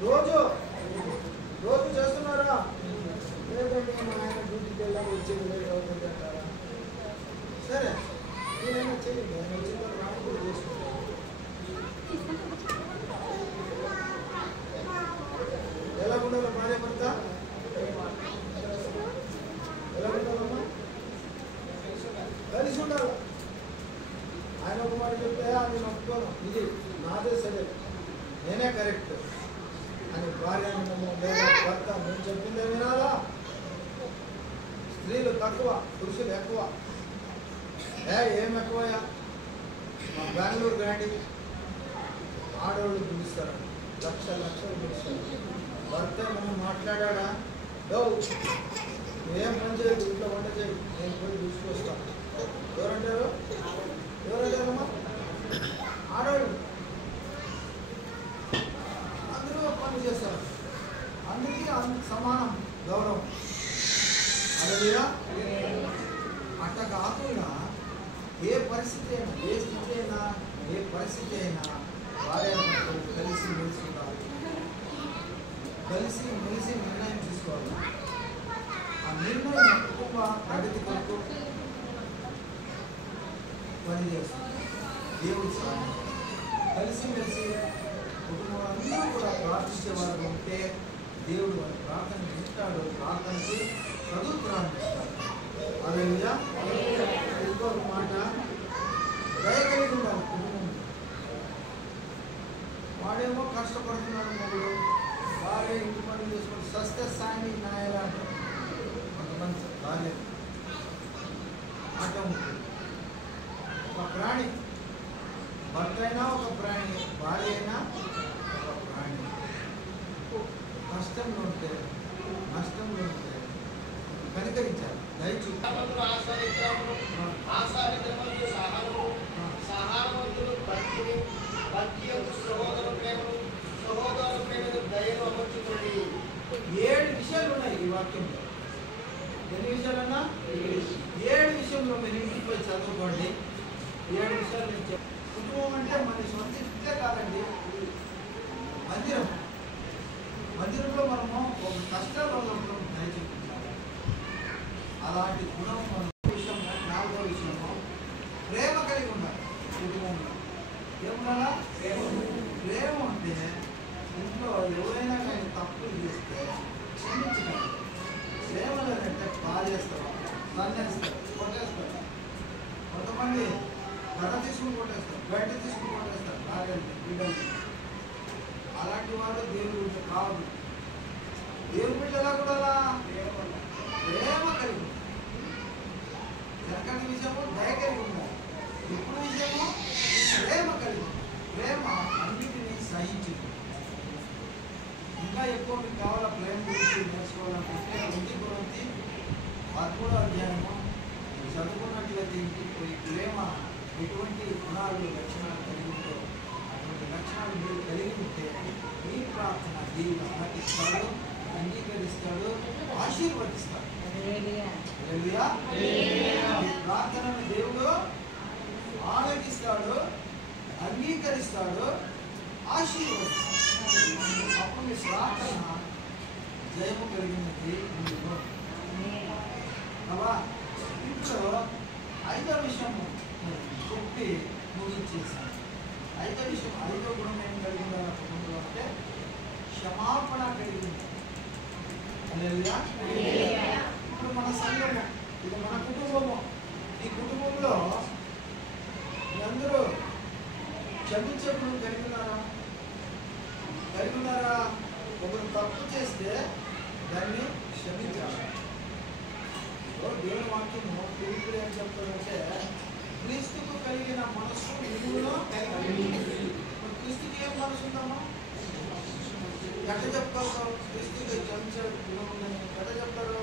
రోజు రోజు చేస్తున్నారా? లేదండి మా ఆయన డ్యూటీకి వెళ్ళాలి, వచ్చేది లేదు అవుతుంది అంటారా? సరే, నేనైనా చేయండి. ఆయన వచ్చిన తర్వాత రాను కూడా చేసుకుంటాను. ఎలా ఉండాలి భార్య భర్త? ఎలా ఉండాలమ్మా? కలిసి ఉండాలి. ఆయన ఒక మాట చెప్తే నేను ఒప్పుకోను, ఇది నాదే సరే, నేనే కరెక్ట్ అని భార్య భర్త నేను చెప్పిందే వినాలా? స్త్రీలు తక్కువ, పురుషులు ఎక్కువ. ఏం ఎక్కువయా? మా బెంగళూరు గాండి ఆడవాళ్ళు పిలుస్తారు, లక్షలు పిలుస్తారు. భర్త మనం మాట్లాడా, ఏం పని చేయదు, ఇంట్లో వంట చేయదు, నేను పోయి చూసుకొస్తాను. ఎవరంటారు? ఎవరంటారమ్మా? ఆడవాళ్ళు. అందరూ పని చేస్తారు, అందరికీ సమానం గౌరవం. హల్లెలూయా. అట్లా కాకుండా ఏ పరిస్థితి అయినా, ఏ స్థితి అయినా, ఏ పరిస్థితి అయినా భార్య కలిసి మెలిసి ఉండాలి, కలిసి మెలిసి నిర్ణయం తీసుకోవాలి. ఆ నిర్ణయం కుటుంబ ప్రగతి కొరకు పనిచేస్తుంది. దేవుడి సహాయం కలిసి మెలిసి కుటుంబం అందరూ కూడా ప్రార్థించేవారు ఉంటే దేవుడు వారి ప్రార్థన ఇస్తాడు, ప్రార్థనకి చదువుకురాన్ని ఇస్తాడు. హల్లెలూయా. ఇంకొక మాట, దయ కలిగి ఉండాలి కుటుంబం. వాడేమో కష్టపడుతున్నాడు, మొగుడు భార్య ఇంటి పనులు చేసుకుని సస్యసాయి నాయలా అంటారు కొంతమంది భార్య. ఆటం ఒక ప్రాణి, భర్త అయినా ఒక ప్రాణి, భార్య అయినా ఒక ప్రాణి. కష్టంలో ఉంటే నష్టంలో ఉంటే కనికరించాలి, దయచూపాలి. ఏడు విషయాలు ఉన్నాయి ఈ వాక్యంలో. ఎన్ని విషయాలన్నా? 7 విషయంలో మీరు ఇంటికి పోయి చదువుకోండి. 7 విషయాలు నేను చెప్తాను. కుటుంబం అంటే మన సొంత ఇంటే కాదండి, మందిరం. మందిరంలో మనము ఒక కష్టాల్లో ఉన్నప్పుడు దయ చూపించాలి. అలాంటి గుణం విషయం. 4వ విషయము ప్రేమ కలిగి ఉండాలి కుటుంబంలో. ఏమన్నా? ప్రేమ అంటే ఇంట్లో ఎవరైనా కానీ తప్పులు చేస్తే క్షమించగలరు. ప్రేమ లేదంటే బాధేస్తారు, తన్నేస్తారు, కొట్టేస్తారు. కొంతమంది కర్ర తీసుకుని కొట్టేస్తారు, గడ్డి తీసుకుని కొట్టేస్తారు భార్యని, బిడ్డల్ని. అలాంటి వాడు దేవుడి బిడ్డ కాదు. దేవుడి బిడ్డ ఎలా కూడా ప్రేమ కలిగి ఉండాలి. వెనకటి విషయము దయ కలిగి ఉండాలి, ఇప్పుడు విషయము ప్రేమ కలిగి ఉండాలి. ప్రేమ అన్నిటినీ సహించింది. ఇంకా ఎక్కువ మీకు కావాలా ప్రేమ గురించి నేర్చుకోవాలనుకుంటే 1 కొరింథీ 13వ అధ్యాయము చదువుకున్నట్లయితే ఈ ప్రేమ ఎటువంటి గుణాలు లక్షణాలు కలిగి ఉందో అటువంటి లక్షణాలు మీరు కలిగి ఉంటే మీ ప్రార్థన దేవుడు ఆలకిస్తాడు, అంగీకరిస్తాడు, ఆశీర్వదిస్తాడు. హల్లెలూయా. మీ ప్రార్థనను దేవుడు ఆలకిస్తాడు, అంగీకరిస్తాడు, ఆశీర్వదిస్తాడు. అప్పుడు మీ ప్రార్థన జయము కలిగినది. ఇప్పుడు 5వ విషయము చెప్పి ముగించేసాను. 5వ విషయం, 5వ గుణం ఏం కలిగి ఉండాలి కుటుంబంలో అంటే క్షమాపణ కలిగి ఉంది. హల్లెలూయా. ఇప్పుడు మన సంఘము, ఇది మన కుటుంబము. ఈ కుటుంబంలో అందరూ క్షమించే గుణం కలిగి ఉన్నారా? ఒకరు తప్పు చేస్తే దాన్ని క్షమించాలి. దేవుని వాక్యము పిలుపులు ఏం చెప్తారంటే క్రీస్తుకు కలిగిన మనస్సు మిగులులో క్రీస్తుకి ఏం మనసు ఉందమ్మా? ఎట్లా చెప్తారు? క్రీస్తుకి ఎట్లా చెప్తారు?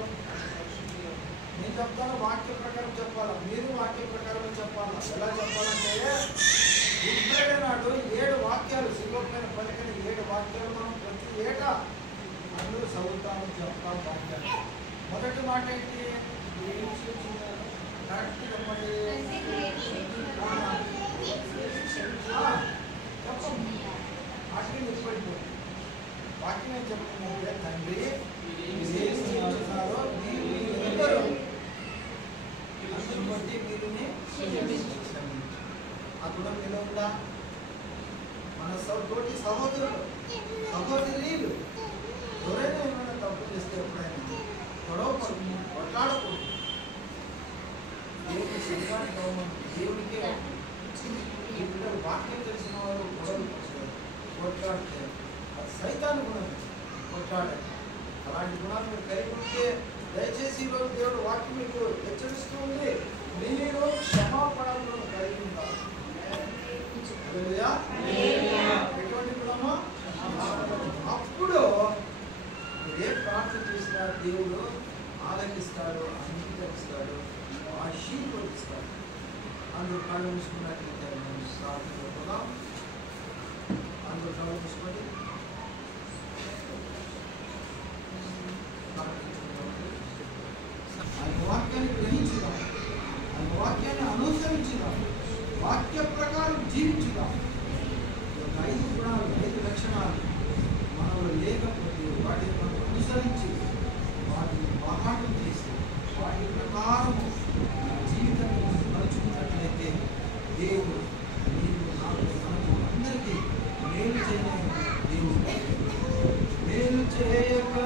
నేను చెప్తాను వాక్య ప్రకారం చెప్పాలా, మీరు వాక్య ప్రకారం చెప్పాలా. ఎలా చెప్పాలంటే ఉద్రేడ నాడు 7 వాక్యాలు, శిల్వమైన పలికిన 7 వాక్యాలు మనం ప్రతి ఏటా అందరూ చదువుతాము, చెప్తాం వాక్యాలు. మొదటి మాట ఏంటి? కరెక్ట్ చెప్పండి. చెప్పండి. వాక్యం చెప్పండి. వాక్యం ఏం చెప్తుందంటే, తండ్రి బట్టి వీరిని అప్పుడు మీరు ఉందా? మన తోటి సహోదరులు సహోదరులు ఎవరైనా ఏమైనా తప్పు చేస్తే ఎప్పుడైనా గొడవ పడుతుంది, కొట్లాడకూడదు. దేవుని సంఘానికి అవమానం, దేవునికే ఈ పిల్లలు వాక్యం తెలిసిన వారు గొడవలు కొట్లాడితే అది సైతాన్ని గుణం. కొట్లాడాలి అలాంటి గుణాలు మీరు కలిగి ఉంటే దయచేసి ఈరోజు దేవుడు వాక్యం మీకు హెచ్చరిస్తూ ఉంది. మీరు క్షమాపణలను కలిగి ఉంటారు. ఎటువంటి గుణము? అప్పుడు ఏ ప్రార్థన చేసినా దేవుడు ఆలకిస్తాడు, అంగీకరిస్తాడు, ఆశీర్వదిస్తాడు. అందరూ కళ్ళు మూసుకున్నట్లయితే మనం ప్రార్థన. అందరూ కళ్ళు మూసుకోండి. ఆయన వాక్యాన్ని గ్రహించుదాం, ఆయన వాక్యాన్ని అనుసరించుదాం, వాక్య ప్రకారం జీవించుదాం. 5 గుణాలు, 5 లక్షణాలు మనలో లేకపోతే వాటిని మనం అనుసరించి వాటిని పాఠం చేసి వాటి ప్రకారము జీవితాన్ని మలుచుకున్నట్లయితే దేవుడు నీకు, నాకు, మనకు అందరికీ మేలు చేయని దేవుడు. మేలు చేయక